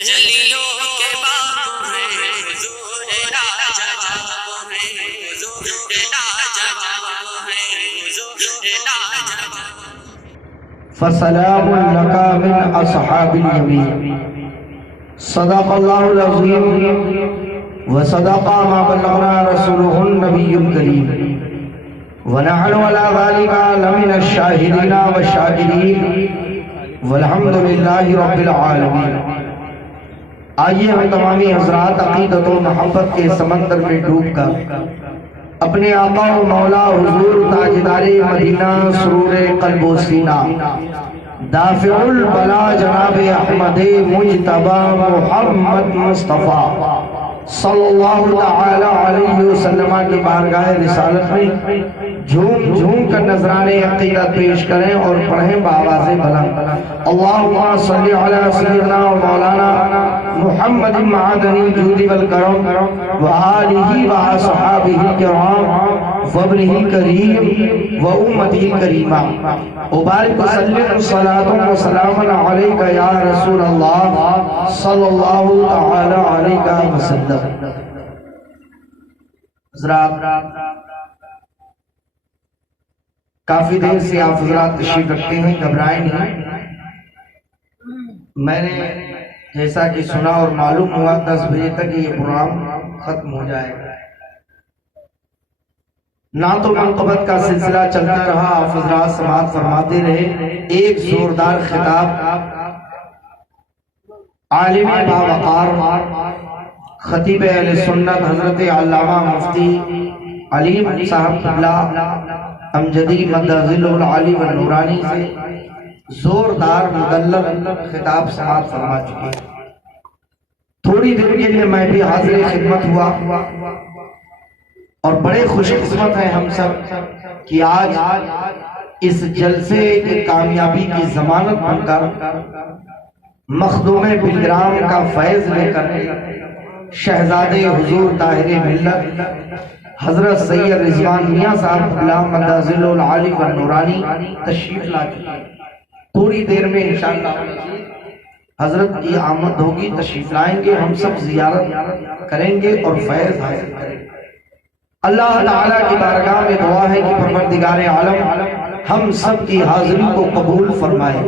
جلیوں کے باغ ہے حضور لاجواب ہے حضور لاجواب ہے حضور لاجواب فسلام لك من اصحاب اليمين صدق الله العظيم وصدق ما بلغنا رسوله النبي الكريم ونحن على ذلك لمن الشاهدين والشاكرين والحمد لله رب العالمين۔ آئیے ہم تمامی حضرات عقیدت و محبت کے سمندر میں ڈوب کر اپنے آقا و مولا حضور تاجدار مدینہ سرور قلب و سینہ دافع البلا جناب احمد مجتبی محمد مصطفیٰ صلی اللہ تعالی علیہ وسلم کی بارگاہ رسالت میں جھوم جھوم کر نذرانے عقیدت پیش کریں اور پڑھیں بآواز بلند اللہم صلی علی سیدنا و مولانا محمد معدن الجود والکرم وآلہ وصحابہ الکرام وابنہ کریم و امتہ کریمہ وبارک وسلم صلاة و سلام علیکہ یا رسول اللہ صلی اللہ تعالی علیہ وسلم۔ حضرات کافی دیر سے آپ حضرات تشریف رکھتے ہیں، گھبرائیں نہیں۔ میں نے جیسا کہ سنا اور معلوم ہوا 10 بجے تک یہ پروگرام ختم ہو جائے گا۔ نعت و منقبت کا سلسلہ چلتا رہا، آپ حضرات سماعت فرماتے رہے۔ ایک زوردار خطاب عالم باوقار خطیب اہل سنت حضرت علامہ مفتی علیم صاحب قبلہ امجدی مدظل العالی والنورانی سے زوردار مدلل خطاب سماعت فرما چکے۔ تھوڑی دیر کے لیے میں بھی حاضر خدمت ہوا اور بڑے خوش قسمت ہیں ہم سب کہ آج اس جلسے کی کامیابی کی ضمانت بن کر مخدوم بالگرام کا فیض لے کر شہزادے حضور طاہر ملت حضرت سید رضوان میاں صاحب قبلہ مدظل العالی والنورانی تشریف لا چکے۔ تھوڑی دیر میں انشاءاللہ حضرت کی آمد ہوگی، تشریف لائیں گے، ہم سب زیارت کریں گے اور فیض حاصل کریں گے۔ اللہ تعالیٰ کی بارگاہ میں دعا ہے کہ پروردگار عالم ہم سب کی حاضری کو قبول فرمائے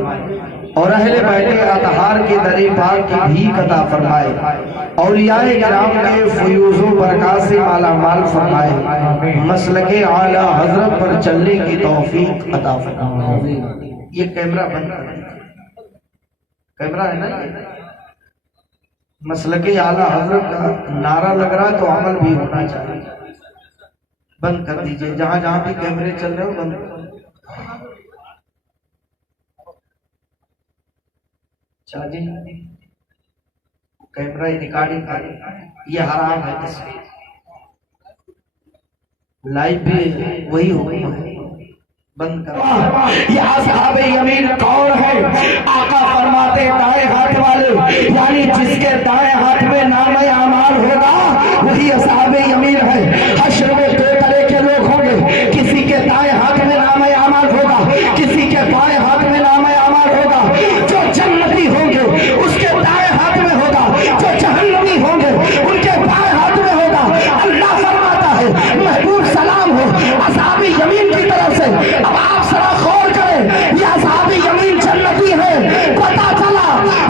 اور اہل بیت اطہار کے در پاک کی بھیک عطا فرمائے، اولیاء کرام کے فیوز و برکات سے مالا مال فرمائے، مسلک اعلی حضرت پر چلنے کی توفیق عطا فرمائے۔ یہ کیمرہ بند کر، کیمرہ ہے نا، مسلک اعلی حضرت کا نعرہ لگ رہا تو عمل بھی ہونا چاہیے۔ بند کر دیجئے، جہاں جہاں بھی کیمرے چل رہے ہو بند کر۔ چاہ جی کیمرہ ریکارڈنگ کر، یہ حرام ہے، تصویر لائیو بھی وہی ہوگی، بند کر۔ یہ اصحاب یمین کون ہے؟ آقا فرماتے دائیں ہاتھ والے، یعنی جس کے دائیں ہاتھ میں نام اعمال ہوگا وہی اصحاب یمین ہے۔ حشر میں دو طرح کے لوگ ہوں گے، کسی کے دائیں ہاتھ میں نام اعمال ہوگا، کسی کے بائیں ہاتھ میں نام اعمال ہوگا۔ جو جنتی ہوں گے اس کے دائیں ہاتھ میں ہوگا، جو جہنمی ہوں گے ان کے بائیں ہاتھ میں ہوگا۔ اللہ فرماتا ہے محبوب سلام ہو اصحاب یمین کی طرف سے۔ اب آپ ذرا غور کریں، یہ اصحاب یمین جنتی ہے، پتہ چلا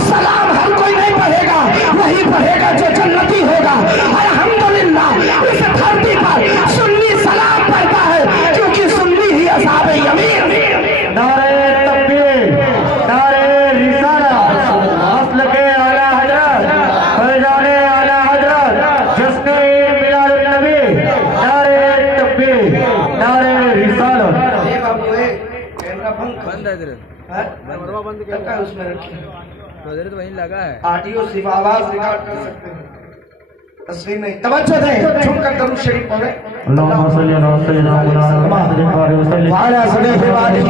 سلام ہر کوئی نہیں پڑھے گا، وہی پڑھے گا جو جنتی ہوگا۔ الحمدللہ اس دھرتی پر سنی سلام پڑھتا ہے کیونکہ سنی ہی اصحاب یمین۔ نعرہ تکبیر، نعرہ رسالہ، مسلک اعلی حضرت، فیضان اعلی حضرت، جشن میلاد النبی، نعرہ تکبیر، نعرہ رسالہ۔ بند ہے ادھر، مروا بند کیا اس میں رکھیں، ادھر تو وہیں لگا ہے۔ آڈیو صرف آواز ریکارڈ کر سکتے ہیں، تصویر نہیں۔ توجہ دیں، چھوڑ کر درود شریف پڑھیں۔ اللهم صل على سيدنا محمد وسلم وعلى صحبه وآله۔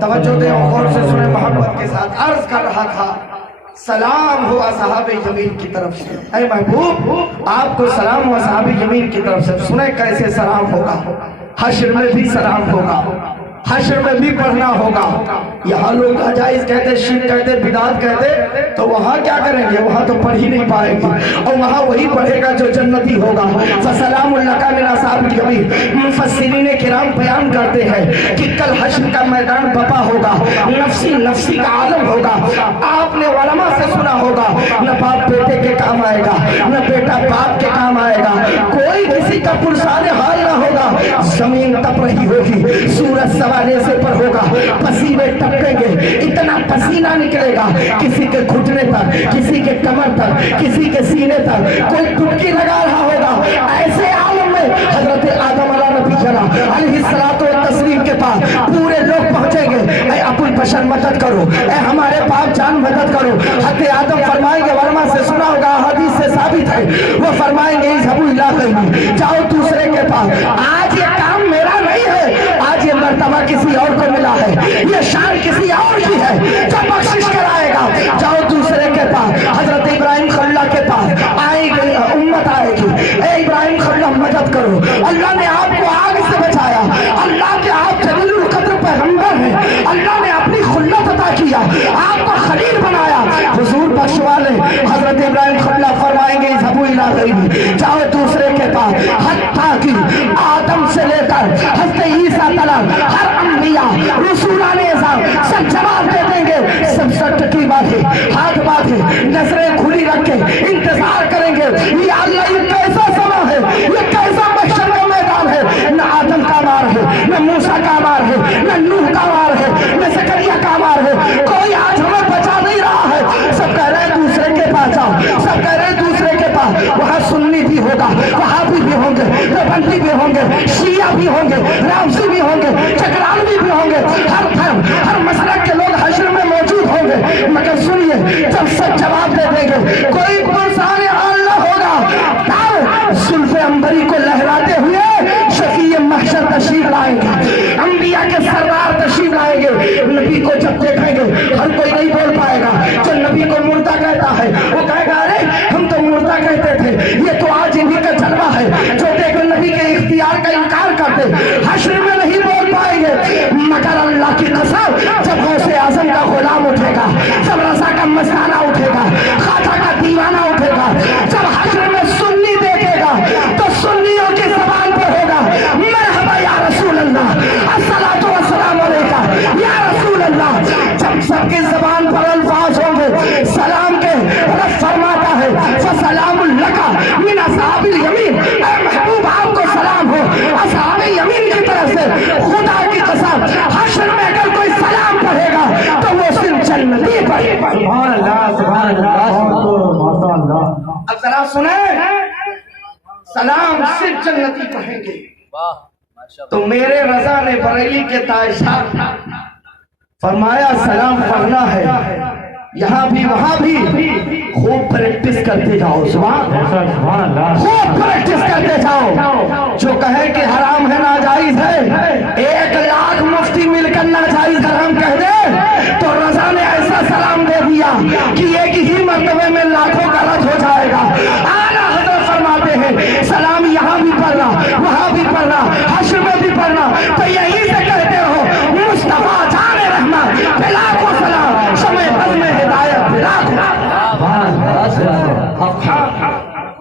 توجہ دیں اور غور سے سنیں، محبت کے ساتھ عرض کر رہا تھا سلام ہو اصحاب یمین کی طرف سے۔ اے محبوب آپ کو سلام ہو اصحاب یمین کی طرف سے۔ سنیں کیسے سلام ہوگا، حشر میں بھی سلام ہوگا، حشر میں بھی پڑھنا ہوگا. یہاں لوگ ناجائز کہتے, شرک کہتے, بدعت کہتے, تو وہاں کیا کریں گے؟ وہاں تو پڑھ ہی نہیں پائیں گے, اور وہاں وہی پڑھے گا جو جنتی ہوگا. فسلام لک من اصحاب الیمین. مفسرین کرام بیان کرتے ہیں کہ کل حشر کا میدان بپا ہوگا, نفسی نفسی کا عالم ہوگا. آپ نے علماء سے سنا ہوگا, نہ باپ بیٹے کے کام آئے گا, نہ بیٹا باپ کے کام آئے گا, کوئی کسی کا پرسان حال نہ ہوگا. زمین تپ رہی ہوگی, سورج سوانے سے پر ہوگا, پسینے ٹپکیں گے, اتنا پسینہ نکلے گا کسی کے گھٹنے تک, کسی کے کمر تک, کسی کے سینے تک, کوئی ڈبکی لگا رہا ہوگا. ایسے عالم میں حضرت آدم علیہ الصلوۃ والتسلیم کے پاس پورے لوگ پہنچیں گے. اے ابو البشر مدد کرو, اے ہمارے باپ جان مدد کرو. حضرت آدم فرمائیں گے, ورما سے سنا ہوگا, حدیث سے ثابت ہے, وہ فرمائیں گے اذهبوا الی غیری, جاؤ دوسرے کے پاس. آج یہ کام میرا نہیں ہے, آج یہ مرتبہ کسی اور کو ملا ہے, یہ شان کسی اور کی ہے جو بخشش کرائے گا. جاؤ دوسرے کے پاس. حضرت ابراہیم خلیل اللہ کے پاس آئے گی, امت آئے گی, اے ابراہیم خلیل اللہ مدد کرو. اللہ نے آپ کو آگ سے بچایا, اللہ کے آپ جلیل القدر پیغمبر ہیں, اللہ نے اپنی خلت عطا کیا, آپ کو خلیل بنایا. حضور بخش والے حضرت ابراہیم خلیل اللہ فرمائیں گے اذهبوا الی غیری, جاؤ دوسرے کے پاس. حتیٰ کہ آدم سے لے کر حضرت عیسیٰ تک ہر انبیاء رسولان اعظام سب جواب دے دیں گے. سب ٹکی باتیں, ہاتھ باتیں, نظریں کھلی رکھ کے انتظار کریں گے. یا اللہ یہ کیسا سما ہے, یہ کیسا محشر کا میدان ہے. نہ آدم کا مار ہے, نہ موسیٰ کا مار ہے, نہ نوح کا مار ہے, نہ زکریا کا مار ہے. کوئی آج ہمیں بچا نہیں رہا ہے. سب کہہ رہے ہیں دوسرے کے پاس جاؤ, سب کہہ رہے ہیں دوسرے کے پاس. وہاں سنی بھی ہوگا, وہابی بھی ہوں گے, دیوبندی بھی ہوں گے, شیعہ بھی ہوں گے, رافضی بھی ہوں گے, چکرانوی بھی ہوں گے. ہر دھرم ہر مسلک کے لوگ حشر میں موجود ہوں گے. مگر سنیے, جب سب جواب دے دیں گے, کوئی پرسان حال نہ ہوگا. تب زلف عنبری کو لہراتے ہوئے شفیع محشر تشریف لائیں گے, انبیاء کے سردار تشریف لائیں گے. نبی کو جب دیکھیں گے ہر کوئی نہیں بول پائے گا. جو نبی کو مردہ کہتا ہے وہ کہے گا ارے ہم تو مردہ کہتے تھے, یہ تو آج انہی کا جلوہ ہے. جو دیکھ نبی کے اختیار کا انکار کرتے حشر میں نہیں بول پائیں گے. مگر اللہ کی قسم, جب غوث اعظم کا غلام اٹھے گا, جب رضا کا مستانہ اٹھے گا, خواجہ کا دیوانہ اٹھے گا, جب حشر میں سنی دیکھے گا تو سنیوں کی زبان پر ہوگا مرحبا یا رسول اللہ, الصلاۃ والسلام علیکہ یا رسول اللہ. جب سب کی زبان پر الفاظ ہوں گے سلام کے, رب فرماتا ہے فسلام لک من اصحاب الیمین, اے محبوب آپ کو سلام ہو اصحاب یمین کی طرف سے. خدا کی قسم حشر میں اگر کوئی سلام پڑھے گا تو وہ صرف جنتی پڑھے گا. سبحان اللہ, سبحان اللہ. اب ذرا سنیں, سلام صرف جنتی پڑھیں گے. تو میرے رضا نے بریلی کے تاج صاحب فرمایا سلام پڑھنا ہے, یہاں بھی وہاں بھی خوب پریکٹس کرتے جاؤ. سبحان اللہ, خوب پریکٹس کرتے جاؤ. جو کہے کہ حرام ہے ناجائز ہے, 1,00,000 مفتی مل کر ناجائز حرام کہہ دے تو رضا نے ایسا سلام دے دیا کہ ایک ہی مرتبے میں لاکھوں غلط ہو جائے گا. اعلیٰ حضرت فرماتے ہیں سلام یہاں بھی پڑھنا, وہاں بھی پڑھنا, حشر میں بھی پڑھنا. تو یہی سے کہتے ہو مصطفیٰ جان رحمت بلاکھوں سلام, شمع بزم ہدایت بلاکھوں.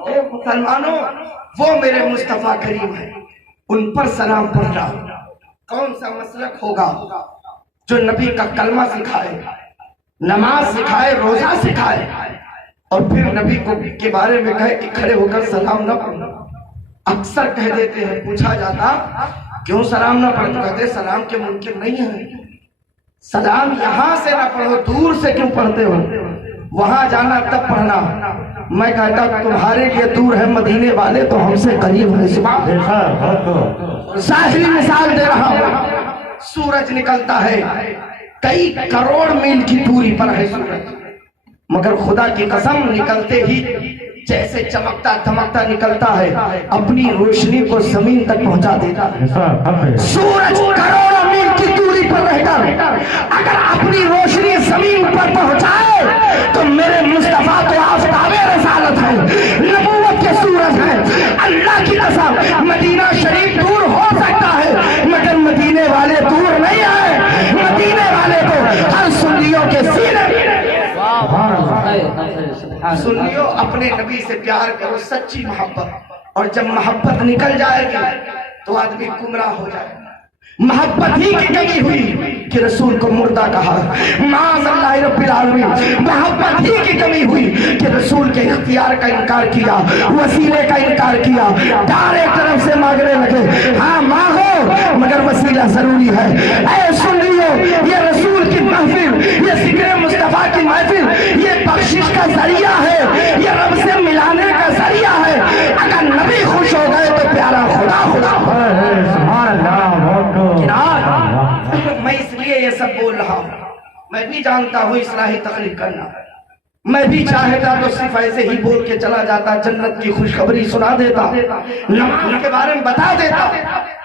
اے مسلمانوں, وہ میرے مصطفیٰ کریم ہیں, ان پر سلام پڑھنا. کون سا مسلک ہوگا جو نبی کا کلمہ سکھائے, نماز سکھائے, روزہ سکھائے, اور پھر نبی کو کے بارے میں کہے کہ کھڑے ہو کر سلام نہ پڑھنا. اکثر کہہ دیتے ہیں, پوچھا جاتا کیوں سلام نہ پڑھتے, کہتے سلام کے منکر نہیں ہیں. سلام یہاں سے نہ پڑھو, دور سے کیوں پڑھتے ہو, وہاں جانا تب پڑھنا. میں کہتا تمہارے لیے دور ہے مدینے والے تو ہم سے قریب ہے. ظاہری مثال دے رہا ہوں, سورج نکلتا ہے, کئی کروڑ میل کی دوری پر ہے سورج, مگر خدا کی قسم نکلتے ہی جیسے چمکتا دھمکتا نکلتا ہے, اپنی روشنی کو زمین تک پہنچا دیتا ہے. سورج کروڑوں میل کی دوری پر رہ کر اگر اپنی روشنی زمین پر پہنچائے تو میرے مصطفیٰ تو آفتاب رسالت ہے, نبوت کے سورج ہیں. اللہ کی قسم مدینہ شریف دور ہو سکتا ہے مگر مدینے والے دور نہیں سنیو اپنے نبی سے پیار کرو سچی محبت اور جب محبت نکل جائے گی تو آدمی گمراہ ہو جائے گا محبت ہی کی کمی ہوئی کہ رسول کو مردہ کہا معاذ اللہ رب العالمین محبت ہی کی کمی ہوئی کہ رسول کے اختیار کا انکار کیا وسیلے کا انکار کیا ڈائریکٹ طرف سے مانگنے لگے ہاں مانگو مگر وسیلہ ضروری ہے اے سن لیو یہ رسول کی محفل یہ ذکر مصطفیٰ کی محفل یہ بخشش کا ذریعہ ہے یہ رب سے ملانے کا ذریعہ ہے اگر نبی خوش ہو گئے تو پیارا خدا سبحان اللہ میں اس لیے یہ سب بول رہا ہوں میں بھی جانتا ہوں اصلاحی تقریر کرنا میں بھی چاہتا تو صرف ایسے ہی بول کے چلا جاتا جنت کی خوشخبری سنا دیتا نماز کے بارے میں بتا دیتا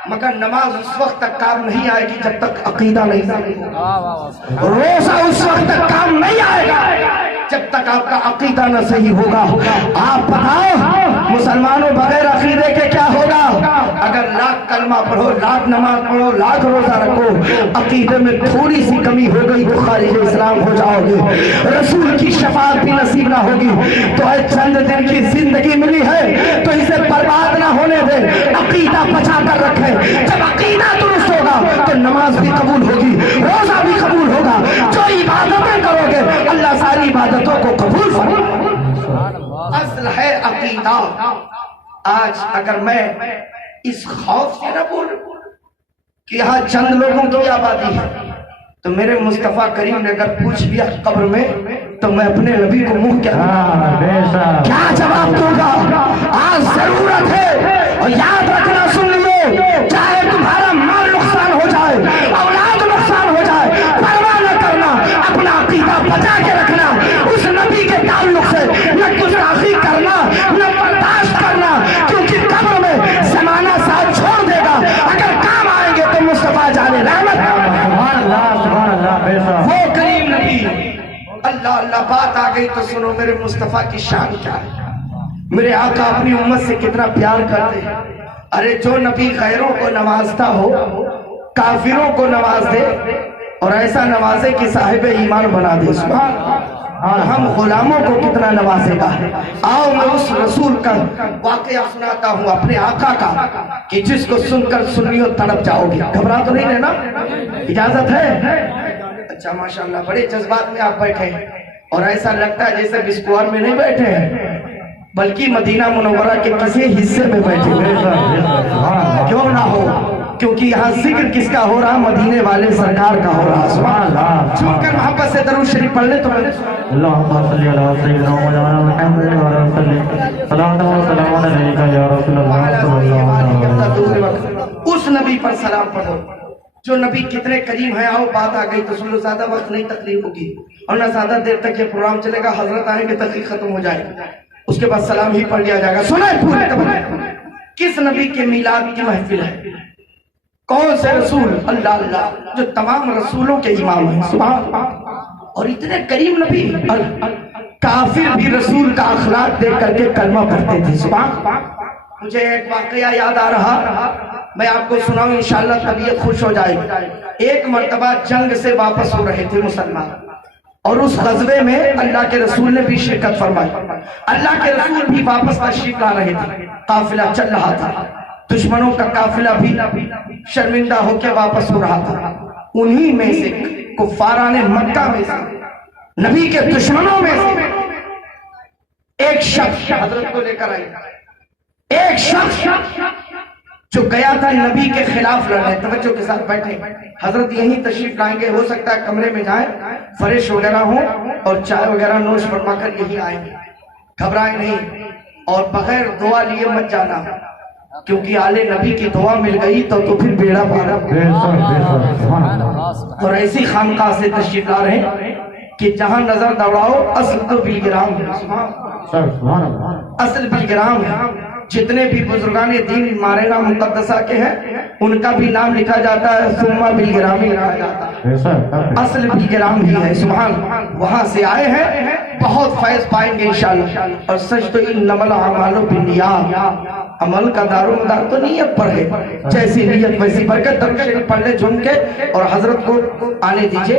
مگر نماز اس وقت تک کام نہیں آئے گی جب تک عقیدہ نہیں صحیح ہوگا روزہ اس وقت تک کام نہیں آئے گا جب تک آپ کا عقیدہ نہ صحیح ہوگا آپ بتاؤ مسلمانوں بغیر عقیدے کے کیا ہوگا اگر لاکھ کلمہ پڑھو لاکھ نماز پڑھو لاکھ روزہ رکھو عقیدے میں تھوڑی سی کمی ہو گئی تو خارج اسلام ہو جاؤ گے رسول کی شفاعت بھی نصیب نہ ہوگی تو اے چند دن کی زندگی ملی ہے تو اسے برباد نہ ہونے دے عقیدہ بچا کر رکھے جب عقیدہ درست ہوگا تو نماز بھی قبول ہوگی روزہ بھی قبول ہوگا جو عبادتیں کرو گے اللہ ساری عبادتوں کو قبول فرمائے اصل ہے عقیدہ آج اگر میں اس خوف سے نہ بولوں کہ یہاں چند لوگوں کی آبادی ہے تو میرے مصطفیٰ کریم نے اگر پوچھ لیا قبر میں تو میں اپنے نبی کو منہ کیا جواب دوں گا آج ضرورت ہے اور یاد رکھنا سن لیو چاہے تمہارا مال نقصان ہو جائے اولاد نقصان ہو جائے پرواہ نہ کرنا اپنا عقیدہ بچا کے رکھنا اس نبی کے تعلق سے نہ گستاخی کرنا نہ برداشت کرنا کیونکہ قبر میں زمانہ ساتھ چھوڑ دے گا اگر کام آئیں گے تو مصطفیٰ جان رحمت وہ کریم نبی اللہ اللہ بات آ گئی تو سنو میرے مصطفیٰ کی شان کیا ہے میرے آقا اپنی امت سے کتنا پیار کرتے ہیں ارے جو نبی غیروں کو نوازتا ہو کافروں کو نواز دے اور ایسا نوازے کہ صاحب ایمان بنا دے اور ہم غلاموں کو کتنا نوازے گا آؤ میں اس رسول کا واقعہ سناتا ہوں اپنے آقا کا کہ جس کو سن کر سنیو تڑپ جاؤ گے گھبرا تو نہیں رہنا اجازت ہے اچھا ماشاءاللہ بڑے جذبات میں آپ بیٹھے ہیں اور ایسا لگتا ہے جیسے بسکوار میں نہیں بیٹھے ہیں بلکہ مدینہ منورہ کے کسی حصے میں بیٹھے ہیں کیوں نہ ہو کیونکہ یہاں ذکر کس کا ہو رہا مدینے والے سرکار کا ہو رہا سبحان اللہ چھوڑ کر محبت سے درود شریف پڑھ لیں تو میں اللہم صلی علی سیدنا محمد صلوات و سلام علیکہ یا رسول اللہ صلی اللہ علیہ وسلم اس نبی پر سلام پڑھو جو نبی کتنے کریم ہیں آؤ بات آ گئی تو سن لو زیادہ وقت نہیں تقریر ہوگی اور نہ زیادہ دیر تک یہ پروگرام چلے گا حضرت آئیں گے تقریر ختم ہو جائے گا اس کے بعد سلام ہی پڑھ لیا جائے گا سنیں پورے تبلیغ کس نبی کے میلاد کی محفل ہے کون سے رسول اللہ اللہ جو تمام رسولوں کے امام ہیں سبحان اور اتنے کریم نبی کافر بھی رسول کا اخلاق دیکھ کر کے کلمہ پڑھتے تھے سبحان مجھے ایک واقعہ یاد آ رہا میں آپ کو سناؤں انشاءاللہ طبیعت خوش ہو جائے گی ایک مرتبہ جنگ سے واپس ہو رہے تھے مسلمان اور اس غزوے میں اللہ کے رسول نے بھی شرکت فرمائی اللہ کے رسول بھی واپس تشریف لا رہے تھے قافلہ چل رہا تھا دشمنوں کا قافلہ بھی شرمندہ ہو کے واپس ہو رہا تھا انہی میں سے کفاران مکہ میں سے نبی کے دشمنوں میں سے ایک شخص حضرت کو لے کر آئی ایک شخص جو گیا تھا نبی کے خلاف لڑنے توجہ کے ساتھ بیٹھے حضرت یہیں تشریف لائیں گے ہو سکتا ہے کمرے میں جائیں فریش وغیرہ ہوں اور چائے وغیرہ نوش فرما کر یہی آئیں گے گھبرائیں نہیں اور بغیر دعا لیے مت جانا کیونکہ آل نبی کی دعا مل گئی تو پھر بیڑا پارا اور ایسی خانقاہ سے تشریف لا رہے ہیں کہ جہاں نظر دوڑاؤ اصل تو بلگرام ہے اصل بلگرام ہے جتنے بھی بزرگان دین مارینا مقدسہ کے ہیں ان کا بھی نام لکھا جاتا ہے ثم بلگرامی لکھا جاتا ہے اصل بلگرام ہی ہے سبحان وہاں سے آئے ہیں بہت فیض پائیں گے انشاءاللہ اور سچ تو انما الاعمال بالنیات عمل کا دار و مدار تو نیت پر ہے جیسی نیت ویسی برکت درود شریف پڑھ لے جھوم کے اور حضرت کو آنے دیجئے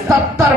70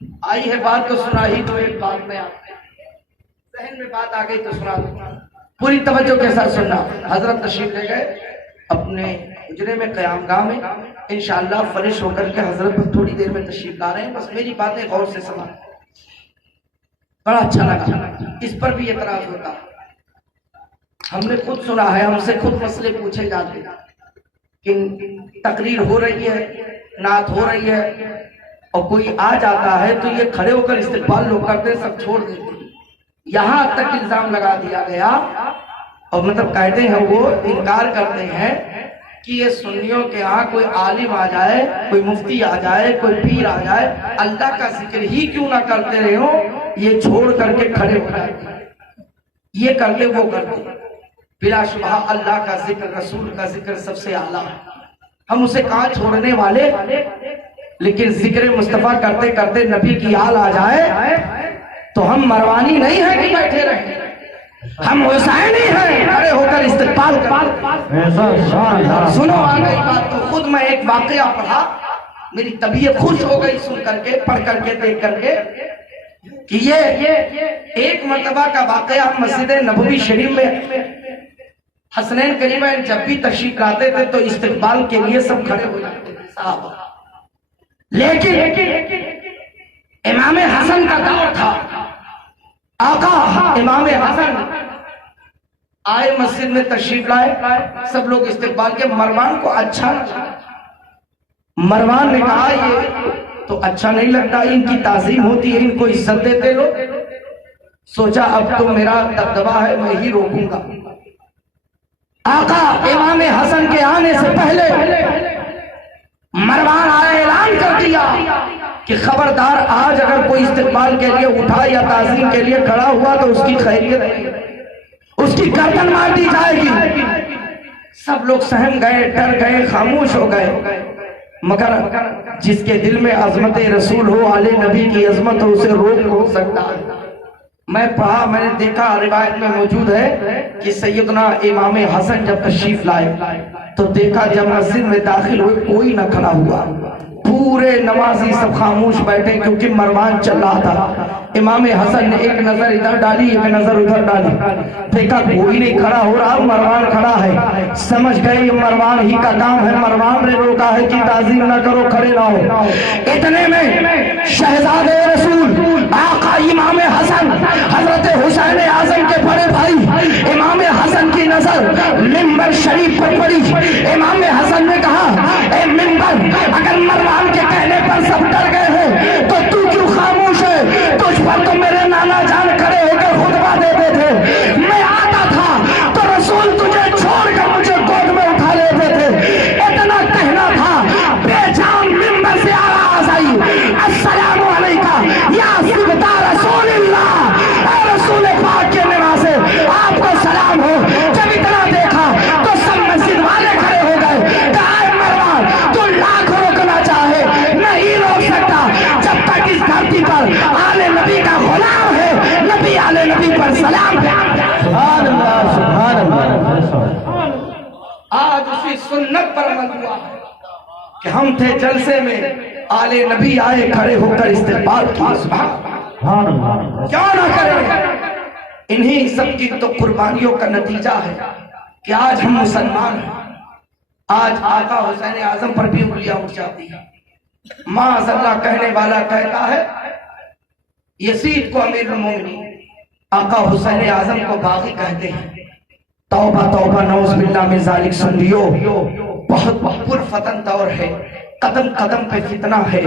آئی ہے بات تو سنا ہی دو، ایک بات میں آپ ذہن میں بات آ گئی تو سنا دو، پوری توجہ کے ساتھ سننا۔ حضرت تشریف لے گئے اپنے حجرے میں، قیام گاہ میں، انشاءاللہ فرش ہو کر کے حضرت تھوڑی دیر میں تشریف لا رہے ہیں، بس میری باتیں غور سے سنا۔ بڑا اچھا لگا، اس پر بھی اعتراض ہوتا، ہم نے خود سنا ہے، ہم سے خود مسئلے پوچھے جاتے کہ تقریر ہو رہی ہے، نعت ہو رہی ہے، اور کوئی آ جاتا ہے تو یہ کھڑے ہو کر استقبال لوگ کرتے سب چھوڑ دیتے، یہاں تک الزام لگا دیا گیا، اور مطلب کہتے ہیں وہ انکار کرتے ہیں کہ یہ سنیوں کے ہاں کوئی عالم آ جائے، کوئی مفتی آ جائے، کوئی پیر آ جائے، اللہ کا ذکر ہی کیوں نہ کرتے رہے ہو، یہ چھوڑ کر کے کھڑے ہو جاتے، یہ کرتے وہ کرتے۔ بلا شبہ اللہ کا ذکر، رسول کا ذکر سب سے اعلیٰ ہے، ہم اسے کہاں چھوڑنے والے، لیکن ذکر مصطفیٰ کرتے کرتے نبی کی آل آ جائے تو ہم مروانی نہیں ہیں کہ بیٹھے رہیں، ہم حسینی ہیں کھڑے ہو کر استقبال کریں۔ سنو آ گئی بات تو خود میں ایک واقعہ پڑھا، میری طبیعت خوش ہو گئی سن کر کے، پڑھ کر کے، دیکھ کر کے، کہ یہ ایک مرتبہ کا واقعہ مسجد نبوی شریف میں حسنین کریمین جب بھی تشریف لاتے تھے تو استقبال کے لیے سب کھڑے ہو جاتے تھے صحابہ، لیکن امام حسن کا دور تھا، آقا امام حسن آئے مسجد میں تشریف لائے، سب لوگ استقبال کے، مروان کو اچھا لگا، مروان نے کہا یہ تو اچھا نہیں لگتا، ان کی تعظیم ہوتی ہے، ان کو عزت دیتے لو، سوچا اب تو میرا دبدبا ہے، میں ہی روکوں گا۔ آقا امام حسن کے آنے سے پہلے مروان آئے، اعلان کر دیا کہ خبردار آج اگر کوئی استقبال کے لیے اٹھا یا تعظیم کے لیے کھڑا ہوا تو اس کی خیریت نہیں، اس کی گردن مار دی جائے گی۔ سب لوگ سہم گئے، ڈر گئے، خاموش ہو گئے، مگر جس کے دل میں عظمت رسول ہو، آل نبی کی عظمت ہو، اسے روک ہو سکتا ہے۔ میں پڑھا، میں نے دیکھا، روایت میں موجود ہے کہ سیدنا امام حسن جب تشریف لائے تو دیکھا جب مسجد میں داخل ہوئے کوئی نہ کھڑا ہوا، پورے نمازی سب خاموش بیٹھے کیونکہ مروان چل رہا تھا۔ امام حسن نے ایک نظر ادھر ڈالی، ایک نظر ادھر ڈالی، دیکھا کوئی نہیں کھڑا ہو رہا، مروان کھڑا ہے، سمجھ گئے یہ مروان ہی کا کام ہے، مروان نے روکا ہے کہ تعظیم نہ کرو، کھڑے نہ ہو۔ اتنے میں شہزادے رسول آقا امام حسن حضرت حسین اعظم کے بڑے بھائی امام حسن کی نظر منبر شریف پر پڑی۔ امام حسن نے کہا اے منبر، اگر مروان کے کہنے پر سب ڈر گئے ہیں تو تو کیوں خاموش ہے؟ تجھ پر تو میرے نانا جان کھڑے ہو کر خطبہ دیتے تھے، میں آتا تھا تو رسول تجھے چھوڑ کر مجھے گود میں اٹھا لیتے تھے، اتنا کہنا تھا، بے جان منبر سے آواز آئی، السلام علیکہ یا سبتا رسول اللہ، اے رسول پاک کے نواسے آپ کو سلام ہو۔ جب اتنا دیکھا تو سب مسجد والے کھڑے ہو گئے، کہا اے مروان تو لاکھ روکنا چاہے نہیں روک سکتا جب تک اس دھرتی پر آل نبی کا غلام ہے، نبی آل نبی پر سلام ہے۔ سبحان اللہ، سبحان اللہ۔ آج اسی سنت پر عمل ہوا کہ ہم تھے جلسے میں، آل نبی آئے کھڑے ہو کر استقبال کیا، سبحان اللہ، کیا نہ کریں۔ انہی سب کی تو قربانیوں کا نتیجہ ہے کہ آج ہم مسلمان ہیں۔ آج آقا حسین اعظم پر بھی انگلیاں اٹھ جاتی ہیں، معاذ اللہ کہنے والا کہتا ہے یزید کو امیر المومنین، آقا حسین اعظم کو باغی کہتے ہیں۔ توبہ توبہ، نعوذ باللہ من ذالک، سنیو بہت پرفتن دور ہے، قدم قدم پہ فتنہ ہے،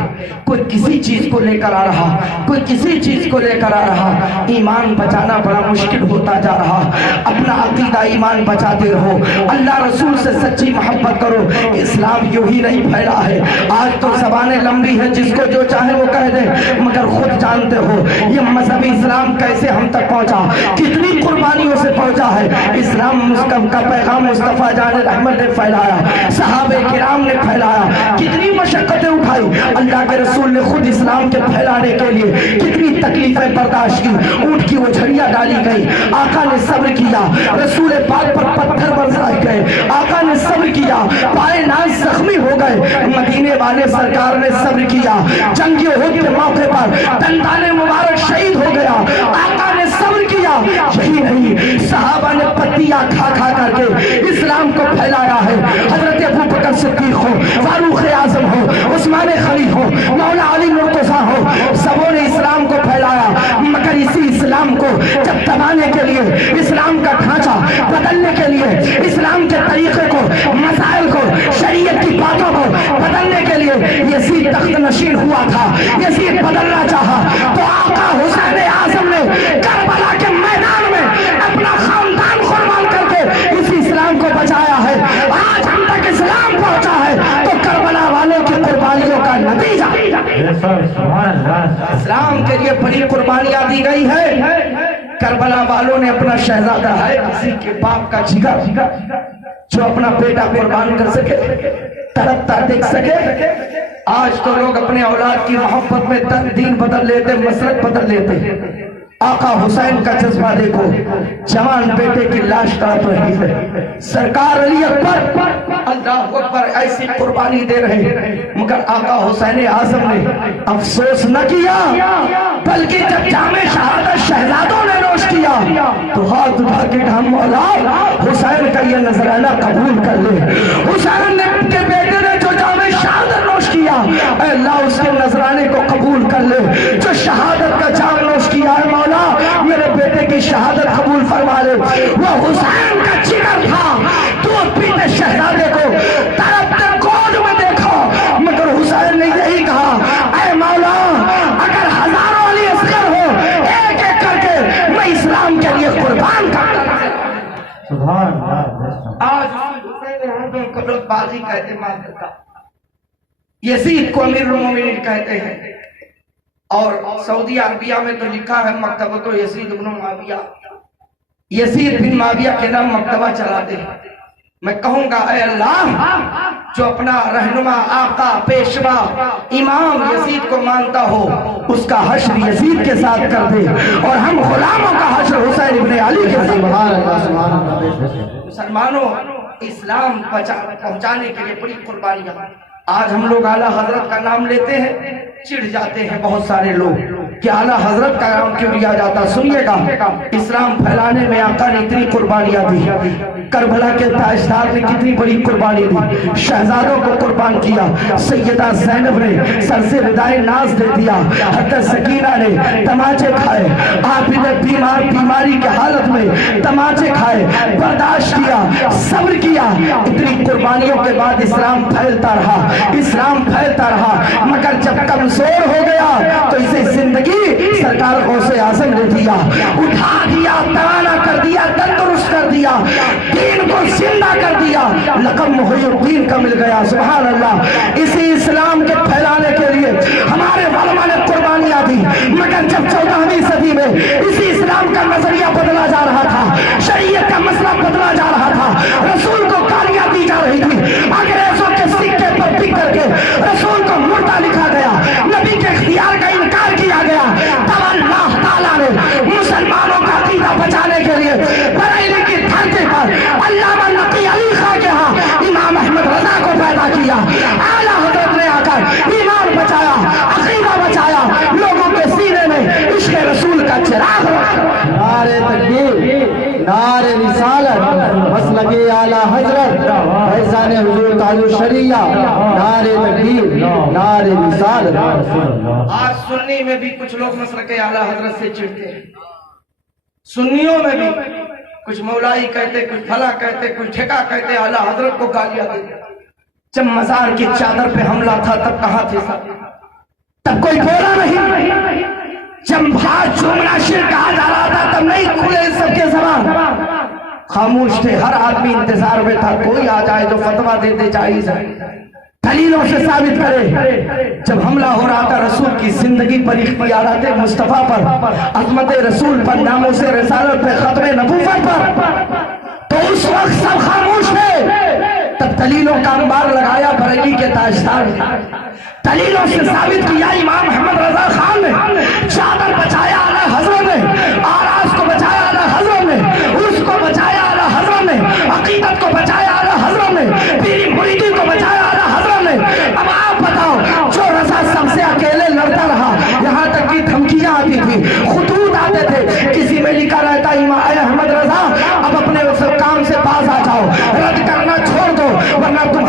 کوئی کسی چیز کو لے کر آ رہا، کوئی کسی چیز کو لے کر آ رہا، ایمان بچانا بڑا مشکل ہوتا جا رہا۔ اپنا عقیدہ ایمان بچاتے رہو، اللہ رسول سے سچی محبت کرو، اسلام یوں ہی نہیں پھیلا ہے۔ آج تو زبانیں لمبی ہیں، جس کو جو چاہے وہ کہہ دے، مگر خود جانتے ہو یہ مذہبی اسلام کیسے ہم تک پہنچا، کتنی قربانیوں سے پہنچا ہے۔ اسلام کا پیغام مصطفیٰ جان رحمت نے پھیلایا، صحابہ کرام نے پھیلایا، کتنی مشقتیں اٹھائی، اللہ کے رسول نے خود اسلام کے پھیلانے کے لیے کتنی تکلیفیں برداشت کی، اونٹ کی وہ جھڑیاں ڈالی گئی، آقا نے صبر کیا، رسول پاک پر پتھر برسائے گئے، آقا نے صبر کیا، پائے ناز زخمی ہو گئے، مدینے بدلیے والے سرکار نے صبر کیا. جنگ احد کے موقع پر دندان مبارک شہید ہو گیا, آقا نے صبر کیا. یہی نہیں, صحابہ نے پتیاں کھا کھا کر کے اسلام کو پھیلایا ہے. حضرت ابو بکر صدیق ہو, فاروق اعظم ہو, عثمان غنی ہو, مولا علی مرتضیٰ ہو, سبوں نے اسلام کو پھیلایا. مگر اسی اسلام کو جب دبانے کے لیے, اسلام کا ڈھانچہ بدلنے کے لیے, اسلام کے طریقے کو, مسائل کو, شریعت کی باتوں کو بدلنے کے لیے یزید تخت نشین ہوا تھا, یزید بدلنا چاہا, تو آقا حسین اعظم نے کربلا کے میدان میں اپنا خاندان قربان کر کے اسی اسلام کو بچایا ہے. آج ہم تک اسلام پہنچا ہے تو کربلا والوں کی قربانیوں کا نتیجہ. اسلام کے لیے بڑی قربانیاں دی گئی ہے. کربلا والوں نے اپنا شہزادہ ہے, کسی کے باپ کا جگر جو اپنا بیٹا قربان کر سکے, تڑپتا دیکھ سکے. آج تو لوگ اپنے اولاد کی محبت میں دین بدل لیتے, مسلک بدل لیتے. آقا حسین کا جذبہ دیکھو, جوان بیٹے کی لاش تڑپ رہی ہے, سرکار علی اکبر اللہ اکبر ایسی قربانی دے رہے, مگر آقا حسین اعظم نے افسوس نہ کیا, بلکہ جب جام شہادت شہزادوں نے نوش کیا تو ہاتھ اٹھا کے کہا مولا حسین کا یہ نذرانہ قبول کر لے. حسین نے کے بیٹے نے جو جام شہادت نوش کیا, اے اللہ اس کے نذرانے کو قبول کر لے. جو شہادت کا جام نوش کیا ہے مولا میرے بیٹے کی شہادت قبول فرما لے. وہ حسین کا جگر تھا, دودھ پیتے شہزادے کو تڑپتے گود میں دیکھا, مگر حسین نے یہی کہا اے مولا اگر ہزاروں علی اصغر ہو ایک ایک کر کے میں اسلام کے لیے قربان کر دوں. سبحان اللہ. آج حسین اعظم کو لوگ باغی کہتے مانتا, یزید کو امیر المومنین کہتے ہیں, اور سعودی عربیہ میں تو لکھا ہے مکتبۃ یزید بن معاویہ, یزید بن معاویہ کے نام مکتبہ چلاتے ہیں. میں کہوں گا اے اللہ جو اپنا رہنما آقا پیشوا امام یزید کو مانتا ہو اس کا حشر یزید کے ساتھ کر دے, اور ہم غلاموں کا حشر حسین ابن علی کے ساتھ. مسلمانوں اسلام پہنچانے کے لیے بڑی قربانیاں. آج ہم لوگ اعلیٰ حضرت کا نام لیتے ہیں, چڑھ جاتے ہیں بہت سارے لوگ کہ اعلیٰ حضرت کا نام کیوں لیا جاتا. سنیے گا, اسلام پھیلانے میں آقا نے اتنی قربانیاں دی, کربلا کے تاجدار نے کتنی بڑی قربانی دی, شہزادوں کو قربان کیا. سیدہ زینب نے سر سے ردائے ناز دے دیا, حضرت سکینہ نے تماچے کھائے, آپ نے بیماری کے حالت میں تماچے کھائے, برداشت کیا, صبر کیا. اتنی قربانیوں کے بعد اسلام پھیلتا رہا, اسلام پھیلتا رہا, مگر جب کمزور ہو گیا تو اسے زندگی سرکار غوث اعظم نے دیا, اٹھا دیا, توانا کر دیا, تندرست کر دیا, دین کو زندہ کر دیا, لقب محی الدین کا مل گیا. سبحان اللہ. اسی اسلام کے پھیلانے کے لیے ہمارے علماء نے قربانیاں دی, مگر جب 14ویں صدی میں اسی اسلام کا نظریہ بدلا جا رہا تھا, شریعت کا مسئلہ بدلا جا رہا تھا, رسول کو گالیاں دی جا رہی تھی, انگریزوں کے سکے پر ٹک کر کے رسول کو مردہ لکھا گیا, نبی کے اختیار کا انکار کیا گیا, تب اللہ تعالیٰ نے مسلمانوں کا عقیدہ بچانے کے لیے بریلی کی دھرتی پر علامہ نقی علی خان کے ہاں امام احمد رضا کو پیدا کیا. اعلیٰ حضرت نے آ کر ایمان بچایا, عقیدہ بچایا, لوگوں کے سینے میں عشق رسول کا چراغ روشن. نعرہ تکبیر, نعرہ رسالت, مسلک اعلیٰ حضرت, فیضان حضور تاج الشریعہ, نعرہ تکبیر, نعرہ رسالت. آج سنی میں بھی کچھ لوگ مسلک اعلیٰ حضرت سے چڑھتے ہیں, سنیوں میں بھی کچھ مولائی کہتے, کچھ بھلا کہتے, کچھ ٹھیکا کہتے, اعلیٰ حضرت کو گالیاں دیتے. جب مزار کی چادر پہ حملہ تھا تب کہاں تھے سب, تب کوئی بولا نہیں. جب ہاتھ چومنا شرک کہا جا رہا تھا تب نہیں کھلے سب کے زبان, خاموش تھے. ہر آدمی انتظار میں تھا کوئی آ جائے جو فتویٰ دیتے جائز ہے, دلیلوں سے ثابت کرے. جب حملہ ہو رہا تھا رسول کی زندگی پر, اختیارات مصطفیٰ پر, عظمت رسول پر, ناموس رسالت پہ, ختم نبوت پر, تو اس وقت سب خاموش تھے. تب دلیلوں کا انبار لگایا بریلی کے تاجدار نے, دلیلوں سے ثابت کیا امام احمد رضا خان نے, چادر بچایا اعلیٰ حضرت نے, آراز کو بچایا اعلیٰ حضرت نے, عرس کو بچایا اعلیٰ حضرت نے, عقیدت کو بچایا اعلیٰ حضرت نے, پیری مریدی کو بچایا اعلیٰ حضرت نے. اب آپ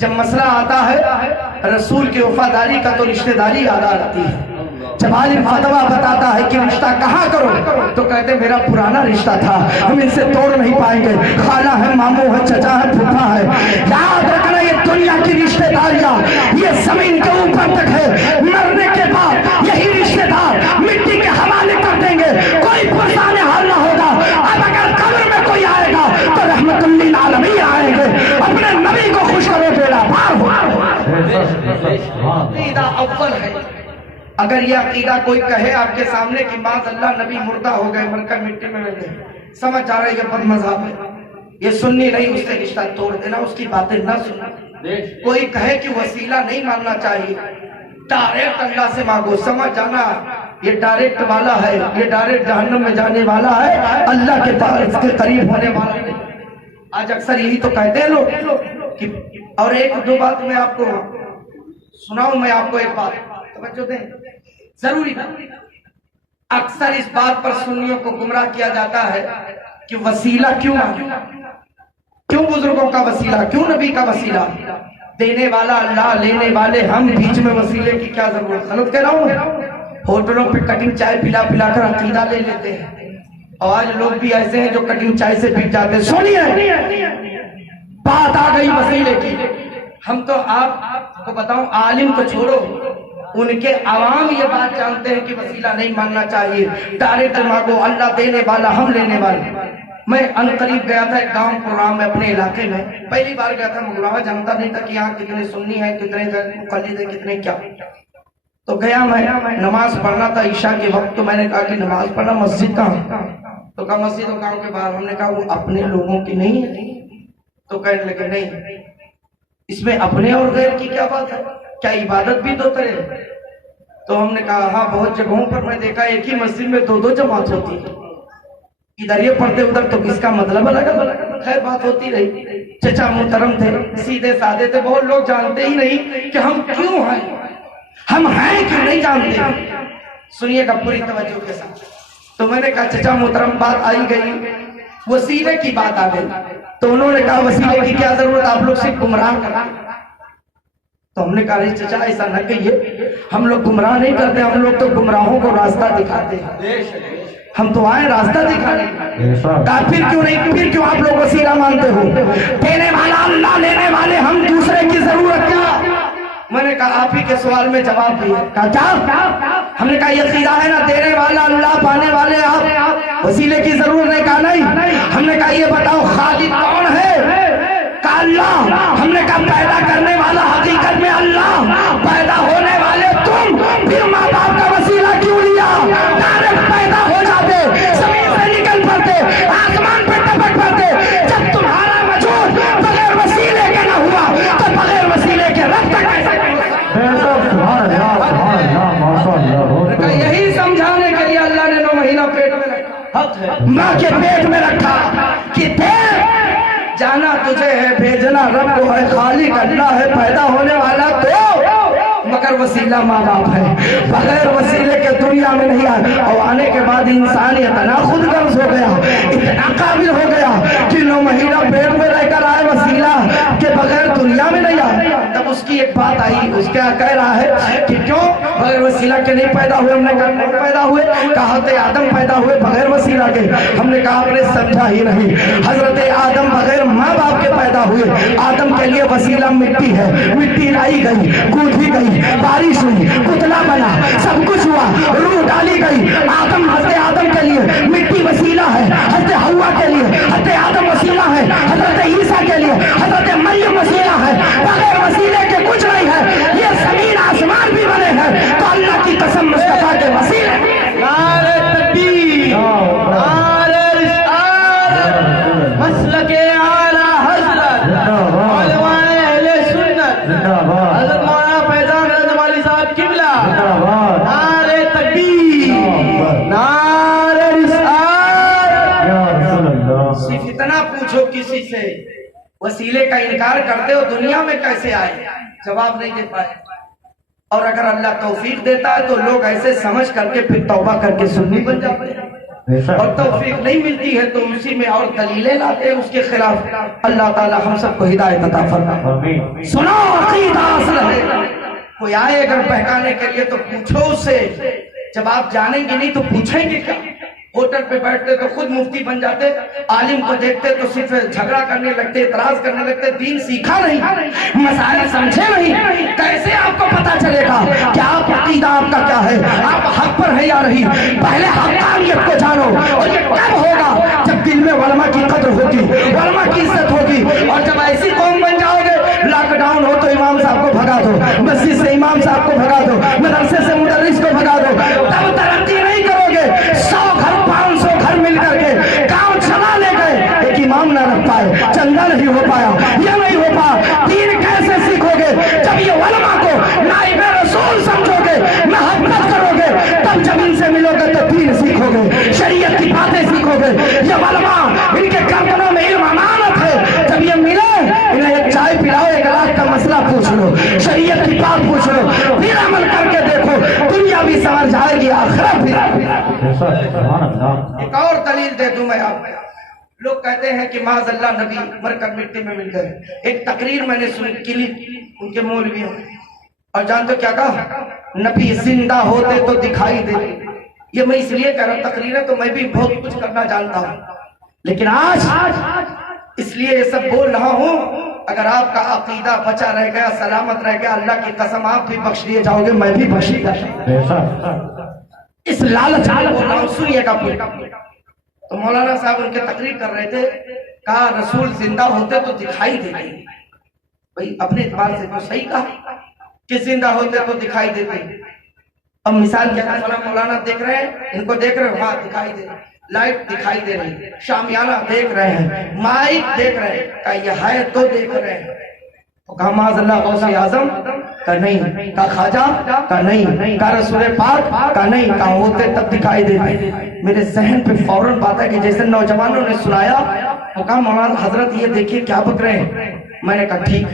جب مسئلہ آتا ہے رسول کی وفاداری کا تو رشتہ داری یاد آتی ہے. جب عالم فتویٰ بتاتا ہے کہ رشتہ کہاں کرو تو کہتے ہیں میرا پرانا رشتہ تھا, ہم ان سے توڑ نہیں پائیں گے, خالہ ہے, ماموں ہے, چچا ہے, پھوپھا ہے. یاد رکھنا یہ دنیا کی رشتہ داریاں یہ زمین کے اوپر تک ہے, مرنے کے بعد یہی رشتہ دار مٹی کے حوالے کر دیں گے, کوئی پرسان حال نہ ہوگا. اب اگر قبر میں کوئی آئے گا تو رحمت للعالمین آئیں گے, اپنے نبی کو خوش کرو بیڑا پار ہو. عقیدہ اول ہے. اگر یہ عقیدہ کوئی کہے آپ کے سامنے کہ معاذ اللہ نبی مردہ ہو گئے, مر کر مٹی میں مل گئے, سمجھ جا رہے یہ بد مذہب ہے, یہ سنی نہیں, اس سے رشتہ توڑ دینا, اس کی باتیں نہ سننا. کوئی کہے کہ وسیلہ نہیں ماننا چاہیے, ڈائریکٹ اللہ سے مانگو, سمجھ جانا یہ ڈائریکٹ والا ہے, یہ ڈائریکٹ جہنم میں جانے والا ہے, اللہ کے پاس کے قریب ہونے والا ہے. آج اکثر یہی تو کہتے ہیں لوگ کہ, اور ایک دو بات میں آپ کو سناؤں, میں آپ کو ایک بات توجہ دیں ضروری بات. اکثر اس بات پر سنیوں کو گمراہ کیا جاتا ہے کہ وسیلہ کیوں کیوں بزرگوں کا وسیلہ, کیوں نبی کا وسیلہ, دینے والا اللہ, لینے والے ہم, بیچ میں وسیلے کی کیا ضرورت. غلط کہہ رہا ہوں. ہوٹلوں پہ کٹنگ چائے پلا پلا کر عقیدہ لے لیتے ہیں, اور آج لوگ بھی ایسے ہیں جو کٹنگ چائے سے پیٹ جاتے ہیں. سنیے بات آ گئی وسیلے کی. ہم تو آپ کو بتاؤں, عالم کو چھوڑو, ان کے عوام یہ بات جانتے ہیں کہ وسیلہ نہیں ماننا چاہیے, ڈائریکٹ مانگو, اللہ دینے والا, ہم لینے والے. میں ان قریب گیا تھا ایک گاؤں پروگرام میں اپنے علاقے میں, پہلی بار گیا تھا. مغراہ جانتا نہیں تھا کہ یہاں کتنے سنی ہیں, کتنے مقلد ہیں, کتنے کیا. تو گیا میں, نماز پڑھنا تھا عشاء کے وقت, تو میں نے کہا کہ نماز پڑھنا مسجد کہاں, تو کہا مسجد و گاؤں کے باہر. ہم نے کہا وہ اپنے لوگوں کی نہیں ہے, تو کہنے لگے نہیں, اس میں اپنے اور غیر کی کیا بات ہے, کیا عبادت بھی دو طرح. تو ہم نے کہا ہاں بہت جگہوں پر میں دیکھا ایک ہی مسجد میں دو جماعت ہوتی ہے, ادھر یہ پڑھتے ادھر, تو اس کا مطلب الگ الگ. خیر بات ہوتی رہی. چچا محترم تھے, سیدھے سادے تھے, بہت لوگ جانتے ہی نہیں کہ ہم کیوں ہیں, ہم ہیں کیوں نہیں جانتے. سنیے گا پوری توجہ کے ساتھ. تو میں نے کہا چچا محترم بات آئی گئی, وسیلے کی بات آ گئی. تو انہوں نے کہا وسیلے کی کیا ضرورت, آپ لوگ سے گمراہ کرا. تو ہم نے کہا نہیں چچا ایسا نہ کہیے, ہم لوگ گمراہ نہیں کرتے, ہم لوگ تو گمراہوں کو راستہ دکھاتے ہیں, ہم تو آئے راستہ دکھانے. کہا پھر کیوں نہیں, پھر کیوں آپ لوگ وسیلہ مانتے ہو, دینے والا اللہ, لینے والے ہم, دوسرے کی ضرورت کیا. میں نے کہا آپ ہی کے سوال میں جواب دیے. کہا کیا, ہم نے کہا یہ عقیدہ ہے نا, دینے والا اللہ, پانے والے آپ, وسیلے کی ضرورت نہیں. کہا نہیں. ہم نے کہا یہ بتاؤ خالق کون ہے, کہا اللہ. ہم نے کہا پیدا کرنے والا حقیقت میں اللہ, پیدا ہونے والے تم, پھر ماں باپ کا وسیلہ کیوں لیا, ڈائریکٹ پیدا ہو جاتے, زمین سے نکل پڑتے, آسمان پہ ٹپک پڑتے. جب تمہارا وجود بغیر وسیلے کے نہ ہوا تو بغیر وسیلے کے رب تک کیسے پہنچا. یہی سمجھانے کے لیے اللہ نے 9 مہینہ پیٹ میں رکھا, ماں کے پیٹ میں رکھا کہ جانا تجھے ہے, بھیجنا رب کو ہے, خالق اللہ ہے, پیدا ہونے والا تو, مگر وسیلہ ماں باپ ہے. بغیر وسیلے کے دنیا میں نہیں آئے, اور آنے کے بعد انسان اتنا خود غرض ہو گیا, اتنا قابل ہو گیا کہ 9 مہینہ پیٹ میں رہ کر آئے وسیلہ کے بغیر دنیا میں نہیں آئے. تب اس کی ایک بات آئی, اس کیا کہہ رہا ہے کہ کیوں بغیر وسیلہ کے نہیں پیدا ہوئے. ہم نے کہا نہیں پیدا ہوئے, کہا حضرت آدم پیدا ہوئے بغیر وسیلہ کے. ہم نے کہا آپ نے سمجھا ہی نہیں, حضرت آدم بغیر ماں باپ کے پیدا ہوئے. آدم کے لیے وسیلہ مٹی ہے, مٹی لائی گئی, گوندھی گئی, بارش ہوئی, پتلا بنا, سب کچھ ہوا, روح ڈالی گئی. آدم, حضرت آدم کے لیے مٹی وسیلہ ہے, حضرت حوا کے لیے حضرت آدم وسیلہ ہے, حضرت عیسیٰ کے لیے حضرت مریم وسیلہ ہے. بغیر وسیلے کے کچھ نہیں ہے. یہ زمین آسمان بھی بنے ہیں تو اللہ کی قسم مصطفیٰ کے وسیلے. نعرہ تکبیر, نعرہ رسالت, مسلک اعلی حضرت, علماء اہل سنت, حضرت مولانا فیضان حضرت والی صاحب قبلہ, نعرہ تکبیر, نعرہ رسالت. صرف اتنا پوچھو کسی سے, وسیلے کا انکار کرتے ہو دنیا میں کیسے آئے, جواب نہیں دے پائے. اور اگر اللہ توفیق دیتا ہے تو لوگ ایسے سمجھ کر کے پھر توبہ کر کے سنی بن جاتے ہیں. اور توفیق نہیں ملتی ہے تو اسی میں اور دلیلیں لاتے ہیں اس کے خلاف. اللہ تعالی ہم سب کو ہدایت عطا فرمائے. سنو عقیدہ اصل ہے. کوئی آئے اگر بہکانے کے لیے تو پوچھو اس سے. جب آپ جانیں گے نہیں تو پوچھیں گے کیا؟ ہوٹل پہ بیٹھتے تو خود مفتی بن جاتے, عالم کو دیکھتے تو صرف جھگڑا کرنے لگتے, اعتراض کرنے لگتے. دین سیکھا نہیں, مسائل سمجھے نہیں, کیسے آپ کو پتا چلے گا کہ آپ عقیدہ آپ کا کیا ہے, آپ حق پر ہے یا نہیں؟ پہلے حقانیت کو جانو. اور یہ کب ہوگا؟ جب دل میں علماء کی قدر ہوگی, علماء کی عزت ہوگی. اور جب ایسی قوم بن جاؤ گے, لاک ڈاؤن ہو تو امام صاحب کو بھگا دو, مسجد سے امام صاحب کو بھگا دو, مدرسے سے مدرس کو بھگا دو, تب ترقی نہیں کرو گے. 100 گھر 500 گھر مل کر کے کام چلا لے گئے, ایک امام نہ رکھ پائے, چندہ نہیں ہو پایا, یہ نہیں ہو پایا. دین کیسے سیکھو گے؟ جب یہ علماء کو نائب رسول سمجھو گے, محبت کرو گے, تب جب ان سے ملو گے تو دین سیکھو گے, شریعت کی باتیں سیکھو گے. یہ علماء, ان کے گردنوں میں علم امانت ہے. جب یہ ملے, انہیں ایک چائے پلاؤ, ایک لاکھ کا مسئلہ پوچھ لو, شریعت کی بات پوچھ لو, پھر عمل کر کے دیکھو, دنیا بھی سمجھ جائے گی, آخرت بھی. ایک اور دلیل دے دوں میں آپ کو. لوگ کہتے ہیں کہ معاذ اللہ نبی مر کر مٹی میں مل گئے. ایک تقریر میں نے سنی, کلپ ان کے مولوی ہیں, اور جانتے کیا کہا؟ نبی زندہ ہوتے تو دکھائی دیتے. یہ میں اس لیے کہہ رہا ہوں, تقریر ہے تو میں بھی بہت کچھ کرنا جانتا ہوں, لیکن آج اس لیے یہ سب بول رہا ہوں. اگر آپ کا عقیدہ بچا رہ گیا, سلامت رہ گیا, اللہ کی قسم آپ بھی بخش دیے جاؤ گے, میں بھی بخش دیا. اس لالچ بول رہا ہوں, سنیے گا پورا. تو مولانا صاحب ان کے تقریر کر رہے تھے, کہا رسول زندہ ہوتے تو دکھائی دیتے. بھئی اپنے اعتبار سے تو صحیح کہا کہ زندہ ہوتے تو دکھائی دیتے. اب مثال کیا ہے, مولانا دیکھ رہے ہیں, ان کو دیکھ رہے ہیں, وہاں دکھائی دے رہے, لائٹ دکھائی دے رہی, شامیانہ دیکھ رہے ہیں, مائک دیکھ رہے ہیں, کہا یہ ہے تو دیکھ رہے ہیں. تو کہا معاذ اللہ غوث اعظم, کہا نہیں. کہا خواجہ, کہا نہیں. کہا رسول پاک, کہا نہیں. کہا ہوتے تب دکھائی دیتے. میرے ذہن پہ فوراً بات ہے کہ جیسے نوجوانوں نے سنایا, وہ کہا مولانا حضرت یہ دیکھیے کیا بک رہے ہیں. میں نے کہا ٹھیک.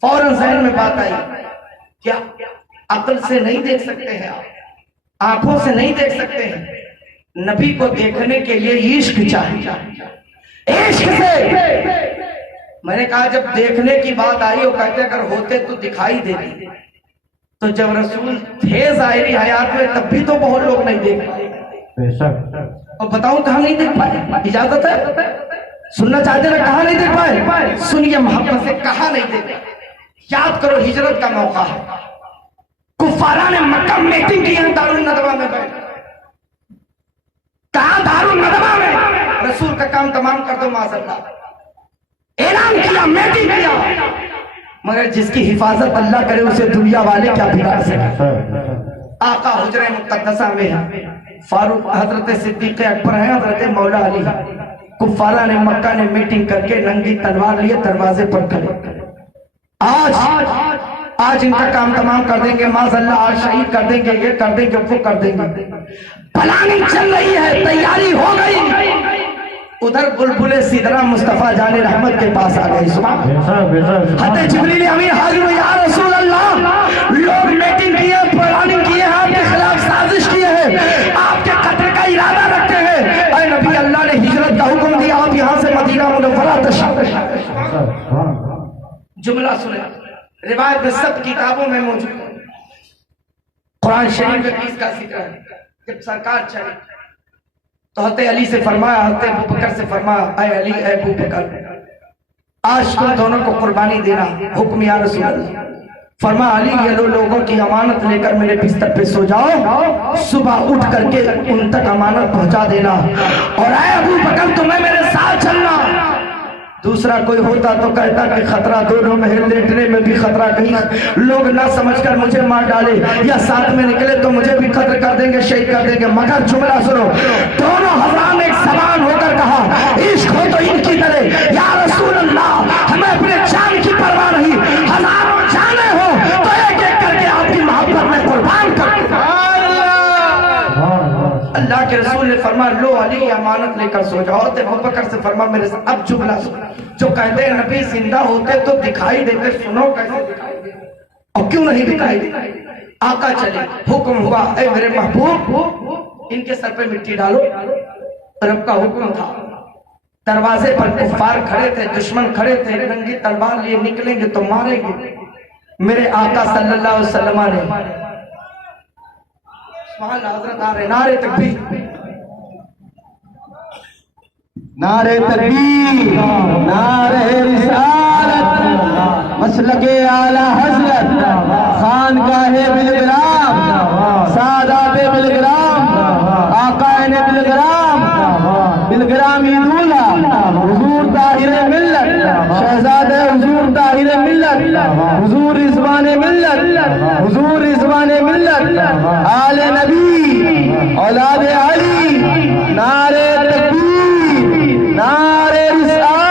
فوراً ذہن میں بات آئی, کیا عقل سے نہیں دیکھ سکتے ہیں آپ, آنکھوں سے نہیں دیکھ سکتے ہیں, نبی کو دیکھنے کے لیے عشق چاہیے, عشق سے. میں نے کہا جب دیکھنے کی بات آئی, وہ کہتے اگر ہوتے تو دکھائی دیتے. تو جب رسول تھے ظاہری حیات میں, تب بھی تو بہت لوگ نہیں دیکھ پائے. اور بتاؤں کہاں نہیں دیکھ پائے؟ اجازت ہے سننا چاہتے ہیں, کہاں نہیں دیکھ پائے؟ سنیے محبت سے, کہاں نہیں دیکھ پائے. یاد کرو ہجرت کا موقع ہے, کفارہ نے مکہ میٹنگ کی ہے دارالندوہ میں بیٹھ. کہاں دارالندوہ میں, رسول کا کام تمام کر دو معاذ اللہ. اعلان کیا, میٹنگ کیا, مگر جس کی حفاظت اللہ کرے اسے دنیا والے کیا بگاڑ سکے. آقا حجرہ مقدسہ میں ہے, فاروق حضرت صدیق اکبر ہیں, حضرت مولا علی. کفارہ نے مکہ نے میٹنگ کر کے ننگی تلوار لیے دروازے پر کھڑے. آج ان کا کام تمام کر دیں گے معاذ اللہ, آج شہید کر دیں گے, یہ کر دیں گے, وہ کر دیں گے. پلاننگ چل رہی ہے, تیاری ہو گئی. ادھر بلبل سدرہ مصطفیٰ جان رحمت کے پاس آ گئی. حضرت جبریل امین حاضر, یا رسول اللہ لوگ میٹنگ کیے, پلاننگ کیے ہیں, آپ کے خلاف سازش کیے ہیں, آپ کے قتل کا ارادہ رکھتے ہیں. اے نبی, اللہ نے ہجرت کا حکم دیا, آپ یہاں سے مدینہ منورہ تشریف. جملہ سنے, روایت میں سب کتابوں میں موجود ہے, قرآن شریف میں بھی اس کا ذکر ہے. جب سرکار چلی تو حضرت علی سے فرمایا, حضرت ابوبکر سے فرمایا, اے علی اے ابوبکر, آج تم دونوں کو قربانی دینا حکم یا رسول اللہ. فرما علی یہ لوگوں کی امانت لے کر میرے بستر پہ سو جاؤ, صبح اٹھ کر کے ان تک امانت پہنچا دینا, اور اے ابوبکر تمہیں میرے ساتھ چلنا. دوسرا کوئی ہوتا تو کہتا کہ خطرہ دونوں میں لیٹنے میں بھی خطرہ, کہیں لوگ نہ سمجھ کر مجھے مار ڈالے, یا ساتھ میں نکلے تو مجھے بھی قتل کر دیں گے, شہید کر دیں گے. مگر جملہ سنو, دونوں حضرات ایک زبان ہو کر کہا, عشق ہو تو ان کی طرح, یا رسول اللہ ہمیں اپنے جان کی پرواہ نہیں, ہزاروں جانے ہو تو ایک ایک کر کے آپ کی محبت میں قربان کر. اللہ کے رسول نے فرمایا لو علی امانت لے کر سو جاؤ. ابوبکر سے فرمایا میرے ساتھ. اب جملہ سنو, جو کہتے ہیں نبی زندہ ہوتے تو دکھائی دیتے, سنو کیسے دکھائی دیتے اور کیوں نہیں دکھائی دیتے. آقا چلے, حکم ہوا, اے میرے محبوب ان کے سر پہ مٹی ڈالو, رب کا حکم تھا. دروازے پر کفار کھڑے تھے, دشمن کھڑے تھے, ننگی تلوار لیے نکلیں گے تو ماریں گے. میرے آقا صلی اللہ علیہ وسلم نے سبحان اللہ حضرت آ رہے, نعرے تکبیر, نعرے تکبیر, نعرے رسالت, مسلک اعلی حضرت, خانقاہ بلگرام, سادات بلگرام, آقائن بلگرام, بلگرامی دولا, حضور طاہر ملت, شہزادہ حضور طاہر ملت, حضور رضوان ملت, حضور رضوان ملت, آل نبی, اولاد علی, نعرے تکبیر, نعرے رسالت.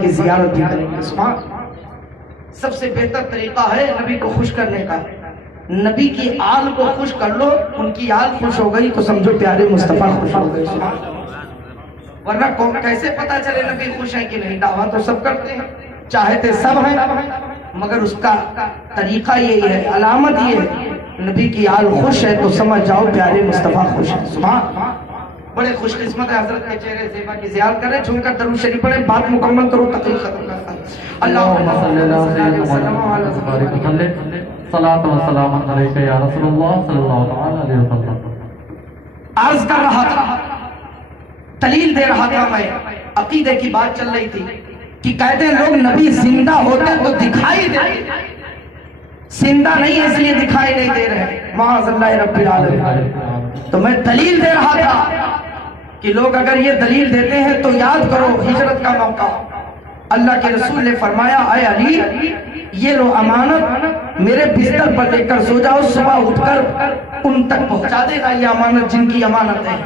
کی زیارت بھی کریں گے. سب سے بہتر طریقہ ہے نبی کو خوش کرنے کا. نبی کی آل کو خوش کر لو, ان کی آل خوش ہو گئی تو سمجھو پیارے مصطفیٰ خوش ہو گئے. ورنہ کیسے پتا چلے نبی خوش ہیں کہ نہیں؟ دعویٰ تو سب کرتے ہیں, چاہتے سب ہیں, مگر اس کا طریقہ یہی ہے, علامت یہ ہے, نبی کی آل خوش ہے تو سمجھ جاؤ پیارے مصطفیٰ خوش ہے. سبحان. بڑے خوش قسمت ہے حضرت کے چہرے زیبا کی زیارت کریں, جھوم کر درود شریف پڑھیں, بات مکمل کرو, تقریر ختم کرتا ہے. اللہم صلی اللہ علیہ وسلم صلاۃ و سلام علیک یا رسول اللہ صلی اللہ علیہ وسلم. عرض کر رہا تھا, دلیل دے رہا تھا میں, عقیدے کی بات چل رہی تھی کہ کہتے ہیں لوگ نبی زندہ ہوتے تو دکھائی دے, زندہ نہیں اس لیے دکھائی نہیں دے رہے, معاذ اللہ رب العالمین. تو میں دلیل دے رہا تھا کہ لوگ اگر یہ دلیل دیتے ہیں تو یاد کرو ہجرت کا موقع. اللہ کے رسول نے فرمایا, اے علی یہ لو امانت, میرے بستر پر لے کر سو جاؤ, صبح اٹھ کر ان تک پہنچا دے گا یہ امانت جن کی امانت ہے.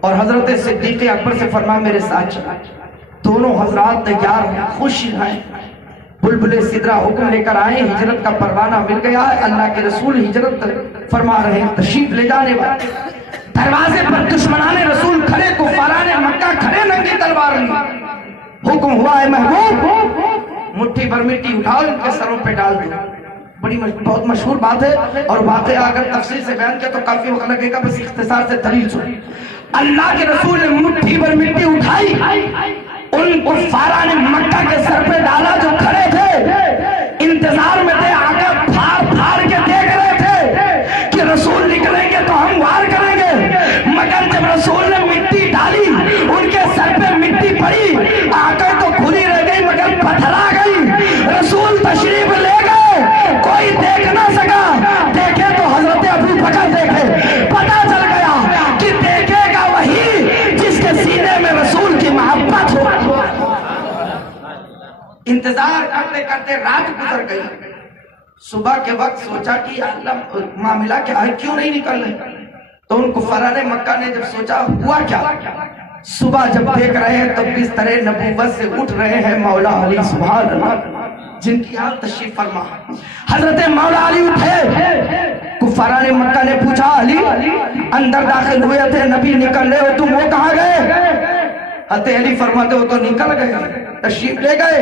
اور حضرت صدیق اکبر سے فرمایا میرے ساتھ چلا. دونوں حضرات تیار ہیں, خوش ہیں, بلبل سدرا حکم لے کر آئے, ہجرت کا پروانہ مل گیا ہے. اللہ کے رسول ہجرت فرما رہے ہیں, تشریف لے جانے والے. دروازے پر دشمنان رسول کھڑے, کفاران مکہ کھڑے ننگی تلوار میں. حکم ہوا ہے محبوب مٹھی پر مٹی اٹھاؤ, ان کے سروں پہ ڈال دو. بڑی بہت مشہور بات ہے, اور واقعہ اگر تفصیل سے بیان کیا تو کافی وقت لگے گا, بس اختصار سے دلیل سنیں. اللہ کے رسول نے مٹھی پر مٹی اٹھائی, ان کفاران مکہ کے سر پہ ڈالا جو کھڑے تھے, انتظار میں تھے, آگے پھاڑ پھاڑ کے دیکھ رہے تھے کہ رسول نکلیں گے تو ہم وار کریں گے. مگر جب رسول نے مٹی ڈالی, ان کے سر پہ مٹی پڑی, آنکھیں تو کھلی رہ گئی مگر پتھرا گئی. رسول تشریف لے گئے, کوئی دیکھ نہ سکا. دیکھے تو حضرت ابو بکر دیکھے, پتا چل گیا کہ دیکھے گا وہی جس کے سینے میں رسول کی محبت ہو. انتظار کرتے کرتے رات گزر گئی. صبح کے وقت سوچا کہ اللہ معاملہ کیا ہے, کیوں نہیں نکل رہے؟ تو ان کفاران مکہ نے جب سوچا ہوا کیا, صبح جب دیکھ رہے ہیں تب بستر نبوت سے اٹھ رہے ہیں مولا علی, سبحان اللہ, جن کی آپ تشریف فرما. حضرت مولا علی اٹھے, کفاران مکہ نے پوچھا علی اندر داخل ہوئے تھے, نبی نکل رہے ہو تم, وہ کہاں گئے؟ حضرت علی فرماتے ہو تو نکل گئے, تشریف لے گئے,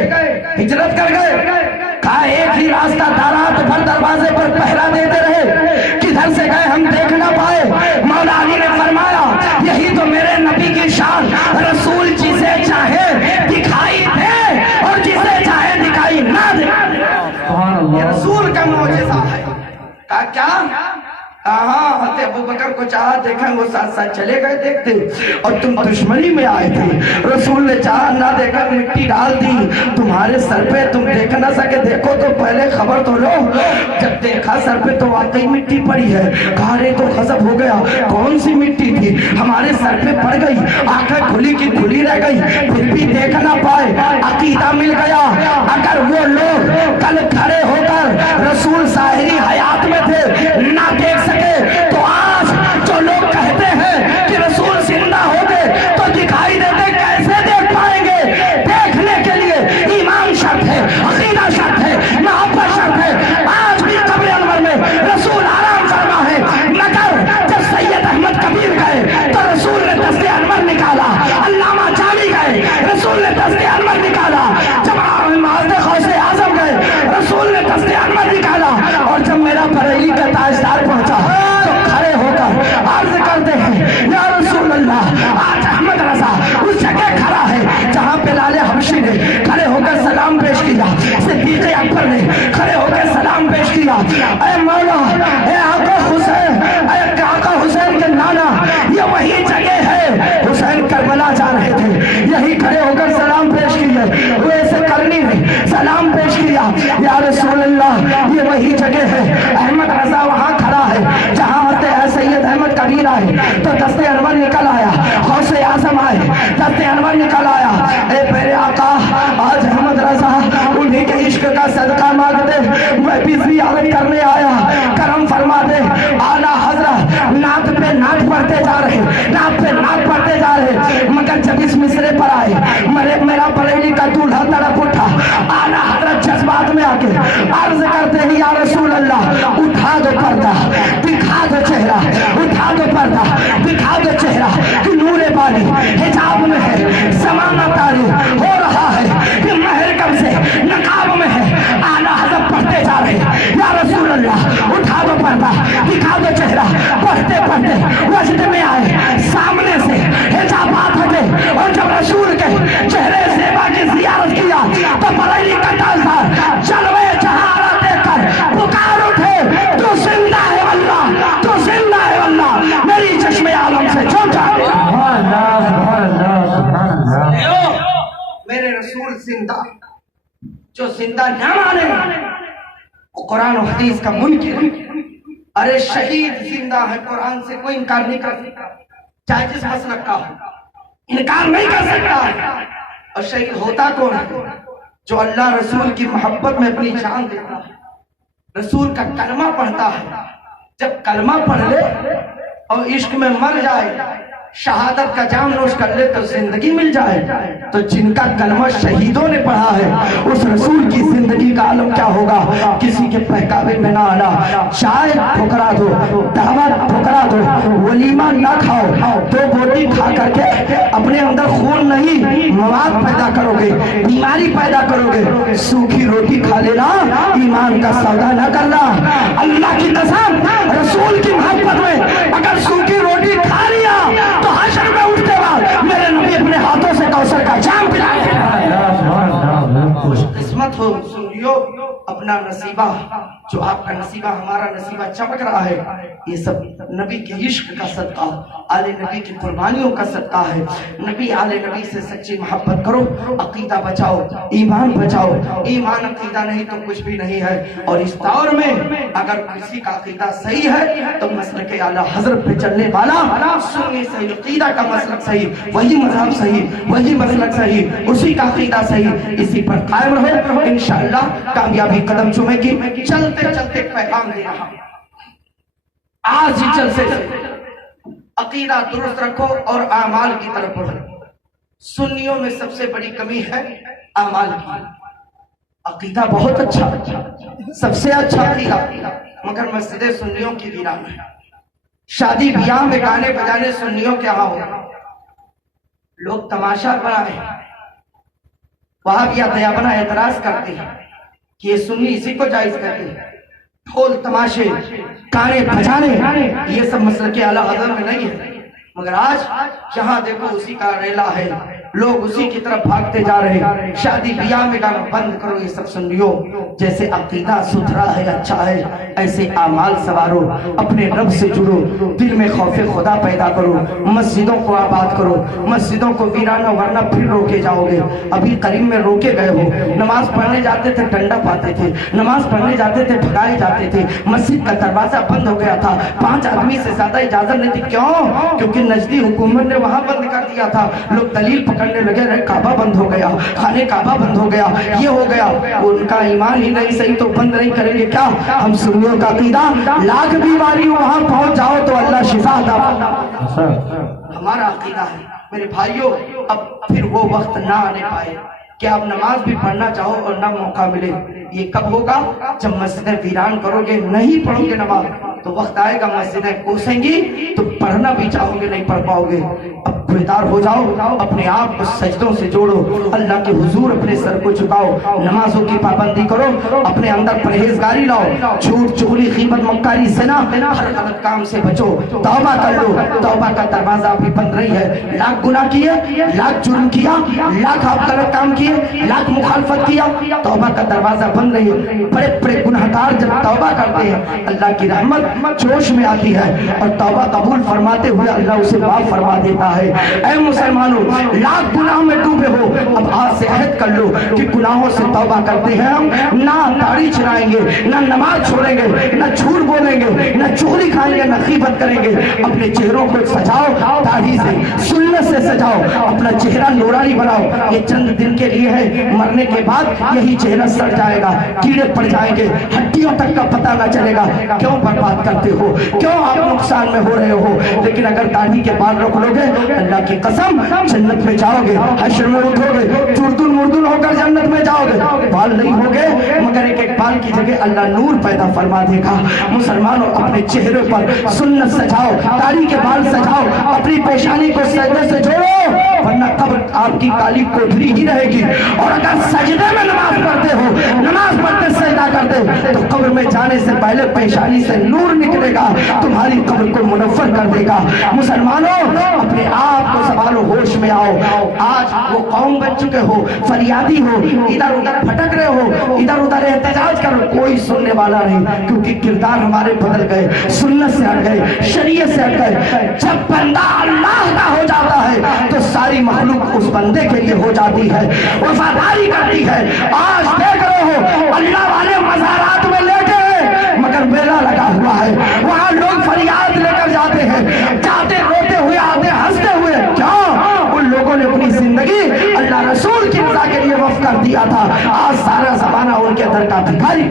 ہجرت کر گئے. کہا ایک ہی راستہ تھا, رات بھر دروازے پر پہرا دیتے رہے, کدھر سے گئے ہم دیکھ نہ پائے. مولا علی نے فرمایا یہی تو میرے نبی کی شان, رسول جسے چاہے دکھائی دے اور جسے چاہے دکھائی نہ دے. یہ رسول کا معجزہ ہے. کہا کیا؟ ہاں حضرت ابوبکر کو چاہا دیکھا, وہ ساتھ ساتھ چلے گئے دیکھتے, اور تم دشمنی میں آئے تھے. رسول نے چاہا نہ دیکھا, مٹی ڈال دی تمہارے سر پہ, تم دیکھ نہ سکے. دیکھو تو پہلے خبر تو لو. جب دیکھا سر پہ تو واقعی مٹی پڑی ہے. کہا رے تو غضب ہو گیا, کون سی مٹی تھی ہمارے سر پہ پڑ گئی, آنکھیں کھلی کی کھلی رہ گئی, پھر بھی دیکھ نہ پائے. عقیدہ مل گیا, اگر وہ لوگ کل کھڑے ہو کر رسول ظاہری حیات میں تھے نہ دیکھ تو آج جو لوگ کہتے ہیں کہ رسول زندہ ہوتے تو دکھائی دیتے, کیسے دیکھ پائیں گے؟ دیکھنے کے لیے ایمان شرط ہے, عقیدہ شرط ہے, محبت شرط ہے. آج بھی قبر انور میں رسول آرام فرما ہے. بلال حبشی نے کھڑے ہو کر سلام پیش کیا، صدیق اکبر نے کھڑے ہو کر سلام پیش کیا، اے مولا، اے آقا حسین، اے آقا حسین کے نانا، یہ وہی جگہ ہے، حسین کربلا جا رہے تھے، یہی کھڑے ہو کر سلام پیش کیا، وہ ایسے کرنی نے سلام پیش کیا، یا رسول اللہ یہ وہی جگہ ہے، احمد رضا وہاں کھڑا ہے جہاں آتے ہیں سید احمد کبیر آئے تو دست انور نکل آیا، غوث اعظم آئے دست انور نکل آیا، اے پیرے آقا آج احمد رضا انہی کے عشق کا صدقہ مانگ دے، میں بھی زیارت کرنے آیا، کرم فرما دے، اعلیٰ حضرت نعت پہ نعت پڑھتے جا رہے، نعت پہ نعت پڑھتے جا رہے، مگر جب اس مصرے پر آئے میرا بریلی کا دولہا تڑپ اٹھا، اعلیٰ حضرت جذبات میں آ کے عرض کرتے ہیں یا رسول اللہ اٹھا دو پردہ دکھا دو چہرہ، اٹھا دو پردہ دکھا دو چہرہ، کہ نور بانی حجاب میں ہے، زمانہ تاری ہو رہا ہے، کہ مہر کم سے نقاب میں ہے، اعلیٰ حضرت پڑھتے جا رہے یا رسول اللہ اٹھا دو پردہ دکھا دو چہرہ، پڑھتے پڑھتے وجد میں آئے، سامنے سے حجابات ہٹے اور جب رسول کے چہرے زیبا کی زیارت کیا تو بریلی کا تاجدار جلوے جہارہ دیکھ کر پکار اٹھے، تو زندہ ہے واللہ، تو زندہ ہے واللہ، میری چشم عالم سے چھوٹا میرے رسول زندہ، جو زندہ نہ مانے وہ قرآن و حدیث کا منکر، ارے شہید زندہ ہے، قرآن سے کوئی انکار نہیں کر سکتا، چاہے جس مسلک کا ہو انکار نہیں کر سکتا، اور شہید ہوتا کون ہے؟ جو اللہ رسول کی محبت میں اپنی جان دیتا ہے، رسول کا کلمہ پڑھتا ہے، جب کلمہ پڑھ لے اور عشق میں مر جائے، شہادت کا جام نوش کر لے تو زندگی مل جائے، تو جن کا کلمہ شہیدوں نے پڑھا ہے اس رسول کی زندگی کا عالم کیا ہوگا؟ کسی کے بہکاوے میں نہ آنا، چائے ٹھکرا دو، دعوت ٹھکرا دو، ولیمہ نہ کھاؤ، دو بوٹی کھا کر کے اپنے اندر خون نہیں مواد پیدا کرو گے، بیماری پیدا کرو گے، سوکھی روٹی کھا لینا ایمان کا سودا نہ کرنا، اللہ کی قسم رسول کی محبت میں اگر سوکھی روٹی کھا لیا تو حشر میں اٹھتے بعد میرے نبی اپنے ہاتھوں سے کوثر کا جام پلائے۔ خوش قسمت ہو سنیو اپنا نصیبہ، جو آپ کا نصیبہ ہمارا نصیبہ چمک رہا ہے، یہ سب نبی کے عشق کا صدقہ، آل نبی کی قربانیوں کا صدقہ ہے، نبی آل نبی سے سچی محبت کرو، عقیدہ بچاؤ، ایمان بچاؤ، ایمان عقیدہ نہیں تو کچھ بھی نہیں ہے، اور اس دور میں اگر کسی کا عقیدہ صحیح ہے تو مسلک اعلیٰ حضرت پہ چلنے والا سنی صحیح، عقیدہ کا مسلک صحیح، وہی مذہب صحیح، وہی مسلک صحیح، اسی کا عقیدہ صحیح، اسی پر قائم رہو، انشاءاللہ کامیابی قدم چومے گی۔ چلتے چلتے پیغام دے رہا ہوں، آج ہی جلسے سے عقیدہ درست رکھو اور اعمال کی طرف بڑھو۔ سنیوں میں سب سے بڑی کمی ہے اعمال کی، عقیدہ بہت اچھا، سب سے اچھا عقیدہ، مگر مسجد سنیوں کی ویران ہے، شادی بیاہ میں گانے بجانے سنیوں کے ہاں ہو، لوگ تماشا بنائے، وہاں بھی دیابنا اعتراض کرتے ہیں کہ یہ سنی اسی کو جائز کرتے ہیں، ڈھول تماشے گانے بجانے یہ سب مسلک اعلیٰ حضرت میں نہیں ہے، مگر آج جہاں دیکھو اسی کا ریلا ہے، لوگ اسی کی طرف بھاگتے جا رہے، شادی بیاہ میں گانا بند کرو، یہ سب سنیو، جیسے عقیدہ ستھرا ہے اچھا ہے ایسے اعمال سوارو، اپنے رب سے جڑو، دل میں خوف خدا پیدا کرو، مسجدوں کو آباد کرو، مسجدوں کو ویرانہ ورنہ پھر روکے جاؤ گے، ابھی قریب میں روکے گئے ہو، نماز پڑھنے جاتے تھے ڈنڈا پاتے تھے، نماز پڑھنے جاتے تھے بھگائے جاتے تھے، مسجد کا دروازہ بند ہو گیا تھا، 5 آدمی سے زیادہ اجازت نہیں تھی، کیوں؟ کیونکہ نجدی حکومت نے وہاں بند کر دیا تھا، لوگ دلیل پکڑنے لگے، رہے کعبہ بند ہو گیا، خانے کعبہ بند ہو گیا، یہ ہو گیا، ان کا ایمان ہی نہیں صحیح تو بند نہیں کریں گے کیا؟ ہم سنیوں کا عقیدہ لاکھ بیماری وہاں پہنچ جاؤ تو اللہ شفا عطا ہمارا عقیدہ ہے۔ میرے بھائیوں اب پھر وہ وقت نہ آنے پائے کہ آپ نماز بھی پڑھنا چاہو اور نہ موقع ملے، یہ کب ہوگا؟ جب مسجد ویران کرو گے، نہیں پڑھو گے نماز، تو وقت آئے گا مسجدیں کوسیں گی تو پڑھنا بھی چاہو گے نہیں پڑھ پاؤ گے. اب بیدار ہو جاؤ, اپنے آپ کو سجدوں سے جوڑو, اللہ کے حضور اپنے سر کو جھکاؤ, نمازوں کی پابندی کرو, اپنے اندر پرہیزگاری لاؤ, جھوٹ چغلی غیبت مکاری زنا ہر غلط کام سے بچو, توبہ کر لو. توبہ کا دروازہ ابھی بند رہی ہے. لاکھ گناہ کیے, لاکھ جرم کیا, لاکھ آپ غلط کام کیے, لاکھ مخالفت کیا, توبہ کا دروازہ بند رہی ہے. بڑے بڑے گنہگار جب توبہ کرتے ہیں اللہ کی رحمت جوش میں آتی ہے اور توبہ قبول فرماتے ہوئے اللہ اسے معاف فرما دیتا ہے. اے مسلمانوں, لاکھ گناہ میں ڈوبے ہو, اب آج سے عہد کر لو کہ گناہوں سے توبہ کرتے ہیں ہم, نہ داڑھی چرائیں گے, نہ نماز چھوڑیں گے, نہ جھوٹ بولیں گے, نہ چغلی کھائیں گے, نہ غیبت کریں گے. اپنے چہروں کو سجاؤ, داڑھی سے سنت سے سجاؤ, اپنا چہرہ نورانی بناؤ. یہ چند دن کے لیے ہے, مرنے کے بعد یہی چہرہ سڑ جائے گا, کیڑے پڑ جائیں گے, ہڈیوں تک کا پتہ نہ چلے گا. کیوں برباد کرتے ہو, کیوں آپ نقصان میں ہو رہے ہو؟ لیکن اگر داڑھی کے بال رکھ لو گے اللہ کی قسم جنت میں جاؤ گے, حشر میں اٹھو گے, چردن مردن ہو کر جنت میں جاؤ گے. بال نہیں ہوگے مگر ایک ایک بال کی جگہ اللہ نور پیدا فرما دے گا. مسلمانوں, اپنے چہرے پر سنت سجاؤ, داڑھی کے بال سجاؤ, اپنی پیشانی کو سجدے سے جوڑو, ورنہ قبر آپ کی کالی کوٹھری ہی رہے گی. اور اگر سجدے میں نماز پڑھتے ہو, نماز پڑھتے سجدہ کرتے, تو قبر میں جانے سے پہلے پیشانی سے نور نکلے گا, تمہاری قبر کو منور کر دے گا. مسلمانوں, اپنے آپ کو سنبھالو, ہوش میں آؤ. آج وہ قوم بن چکے ہو, فریادی ہو, ادھر ادھر بھٹک رہے ہو, ادھر ادھر احتجاج کرو, کوئی سننے والا نہیں, کیونکہ کردار ہمارے بدل گئے, سنت سے ہٹ گئے, شریعت سے ہٹ گئے. جب بندہ اللہ کا ہو جاتا ہے تو ساری مخلوق اس بندے کے لیے ہو جاتی ہے, وفاداری کرتی ہے. آج دیکھ رہے ہو اللہ والے مزارات میں لیٹے ہیں مگر میلہ لگا ہوا ہے, وہاں لوگ فریاد لے کر جاتے ہیں, جاتے روتے ہوئے آتے ہنستے ہوئے. کیا ان لوگوں نے اپنی زندگی اللہ رسول کی رضا کے لیے وقف کر دیا تھا. آج سارا زمانہ ان کے در کا بھکاری.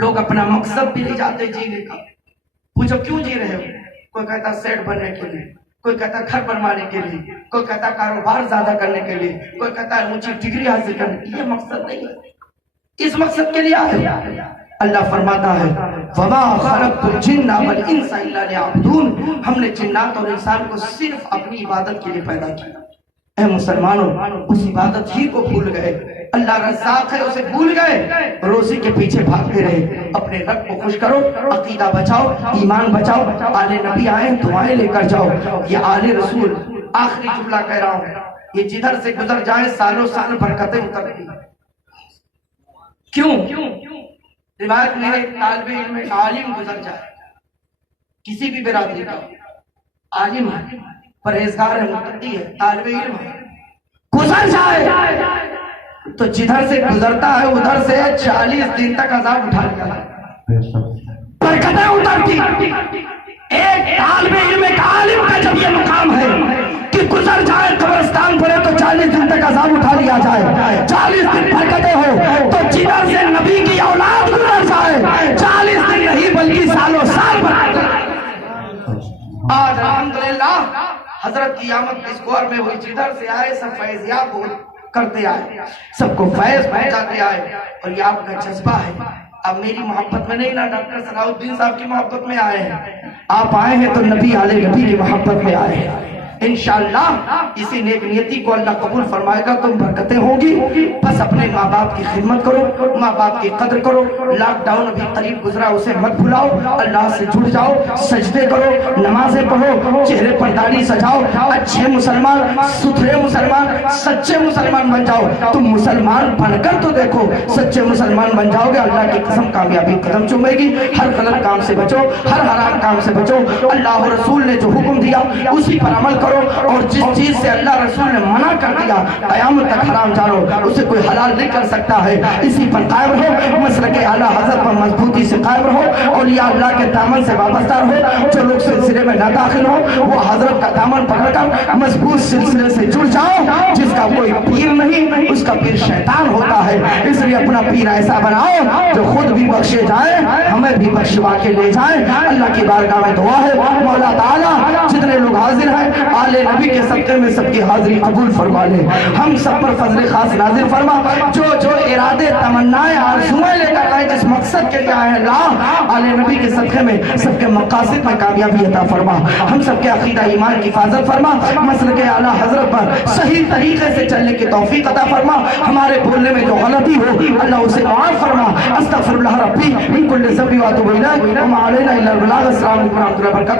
لوگ اپنا مقصد بھی نہیں جاتے جینے کا. پوچھو کیوں جی رہے ہو؟ کوئی کہتا سیٹ بننے کے لیے, کوئی کہتا گھر بنوانے کے لیے, کوئی کہتا کاروبار زیادہ کرنے کے لیے, کوئی کہتا ہے اونچی ڈگری حاصل کرنے کے لیے. یہ مقصد نہیں ہے, اس مقصد کے لیے آئے. اللہ فرماتا ہے وَمَا خَلَقْتُ الْجِنَّ وَالْإِنسَ إِلَّا لِيَعْبُدُونَ, ہم نے جنات اور انسان کو صرف اپنی عبادت کے لیے پیدا کیا. اے مسلمانوں, اس عبادت ہی کو بھول گئے. اللہ رزاق ہے اسے بھول گئے, روزی کے پیچھے بھاگتے رہے. اپنے رب کو خوش کرو, عقیدہ بچاؤ, ایمان بچاؤ. آل نبی آئے دعائیں لے کر جاؤ. یہ آل رسول, آخری جملہ کہہ رہا ہوں, یہ جدھر سے گزر جائیں سالوں سال برکتیں اترتی. کیوں؟ روایت میں ایک طالب علم, ایک عالم گزر جائے, کسی بھی برادری کا عالم ہے, پرہیزگار ہے, متقی ہے, طالب علم ہے, گزر جائے تو جدھر سے گزرتا ہے ادھر سے 40 دن تک عذاب اٹھا لیا ہے, برکتیں اترتی. ایک طالب علم, ایک عالم کا جب یہ مقام ہے کہ گزر جائے قبرستان پڑے تو 40 دن تک عذاب اٹھا لیا جائے, 40 دن برکتیں ہو, تو جدھر سے نبی کی اولاد گزر جائے 40 دن نہیں بلکہ سالوں سال برکتیں. آج الحمدللہ حضرت کی آمد اس گور میں ہوئی, جدھر سے آئے سب فیضیاب ہو کرتے آئے, سب کو فیض پہنچاتے آئے. اور یہ آپ کا جذبہ ہے. اب میری محبت میں نہیں نا, ڈاکٹر صلاح الدین صاحب کی محبت میں آئے ہیں. آپ آئے ہیں تو نبی علیہ نبی کی محبت میں آئے ہیں. انشاءاللہ اسی نیک نیتی کو اللہ قبول فرمائے گا تو برکتیں ہوں گی. بس اپنے ماں باپ کی خدمت کرو, ماں باپ کی قدر کرو. لاک ڈاؤن ابھی قریب گزرا, اسے مت بھلاؤ, اللہ سے جڑ جاؤ, سجدے کرو, نمازیں پڑھو, چہرے پر داڑھی سجاؤ, اچھے مسلمان, ستھرے مسلمان, سچے مسلمان بن جاؤ. تم مسلمان بن کر تو دیکھو, سچے مسلمان بن جاؤ گے, اللہ کی قسم کامیابی قدم چومے گی. ہر غلط کام سے بچو, ہر حرام کام سے بچو. اللہ و رسول نے جو حکم دیا اسی پر عمل کرو, اور جس چیز سے اللہ رسول نے منع کر دیا قیامت تک حرام جانو, اسے کوئی حلال نہیں کر سکتا ہے. اسی پر قائم رہو, مسلک اعلیٰ حضرت پر مضبوطی سے قائم رہو, اور یا اللہ کے دامن سے وابستہ رہو. جو لوگ سلسلے میں نہ داخل ہو وہ حضرت کا دامن پکڑ کر مضبوط سلسلے سے جڑ جاؤ. جس کا کوئی پیر نہیں اس کا پیر شیطان ہوتا ہے, اس لیے اپنا پیر ایسا بناؤ جو خود بھی بخشے جائے, ہمیں بھی بخشوا کے لے جائے. اللہ کی بارگاہ میں دعا ہے مولا تعالیٰ جتنے لوگ حاضر ہیں آل نبی کے صدقے میں سب کی حاضری قبول فرما لے. ہم سب پر فضل خاص نازل فرما. جو ارادے تمنائیں آرزوئیں لے کر آئے جس مقصد کے لیے آئے ہیں اللہ آل نبی کے صدقے میں سب کے مقاصد میں کامیابی عطا فرما. ہم سب کے عقیدہ ایمان کی حفاظت فرما. مسلک اعلیٰ حضرت پر صحیح طریقے سے چلنے کی توفیق عطا فرما. ہمارے بولنے میں جو غلطی ہو اللہ اسے معاف فرما. استغفر اللہ ربی من کل ذنب واتوب الیہ وما علینا الا البلاغ. السلام علیکم ورحمۃ اللہ وبرکاتہ.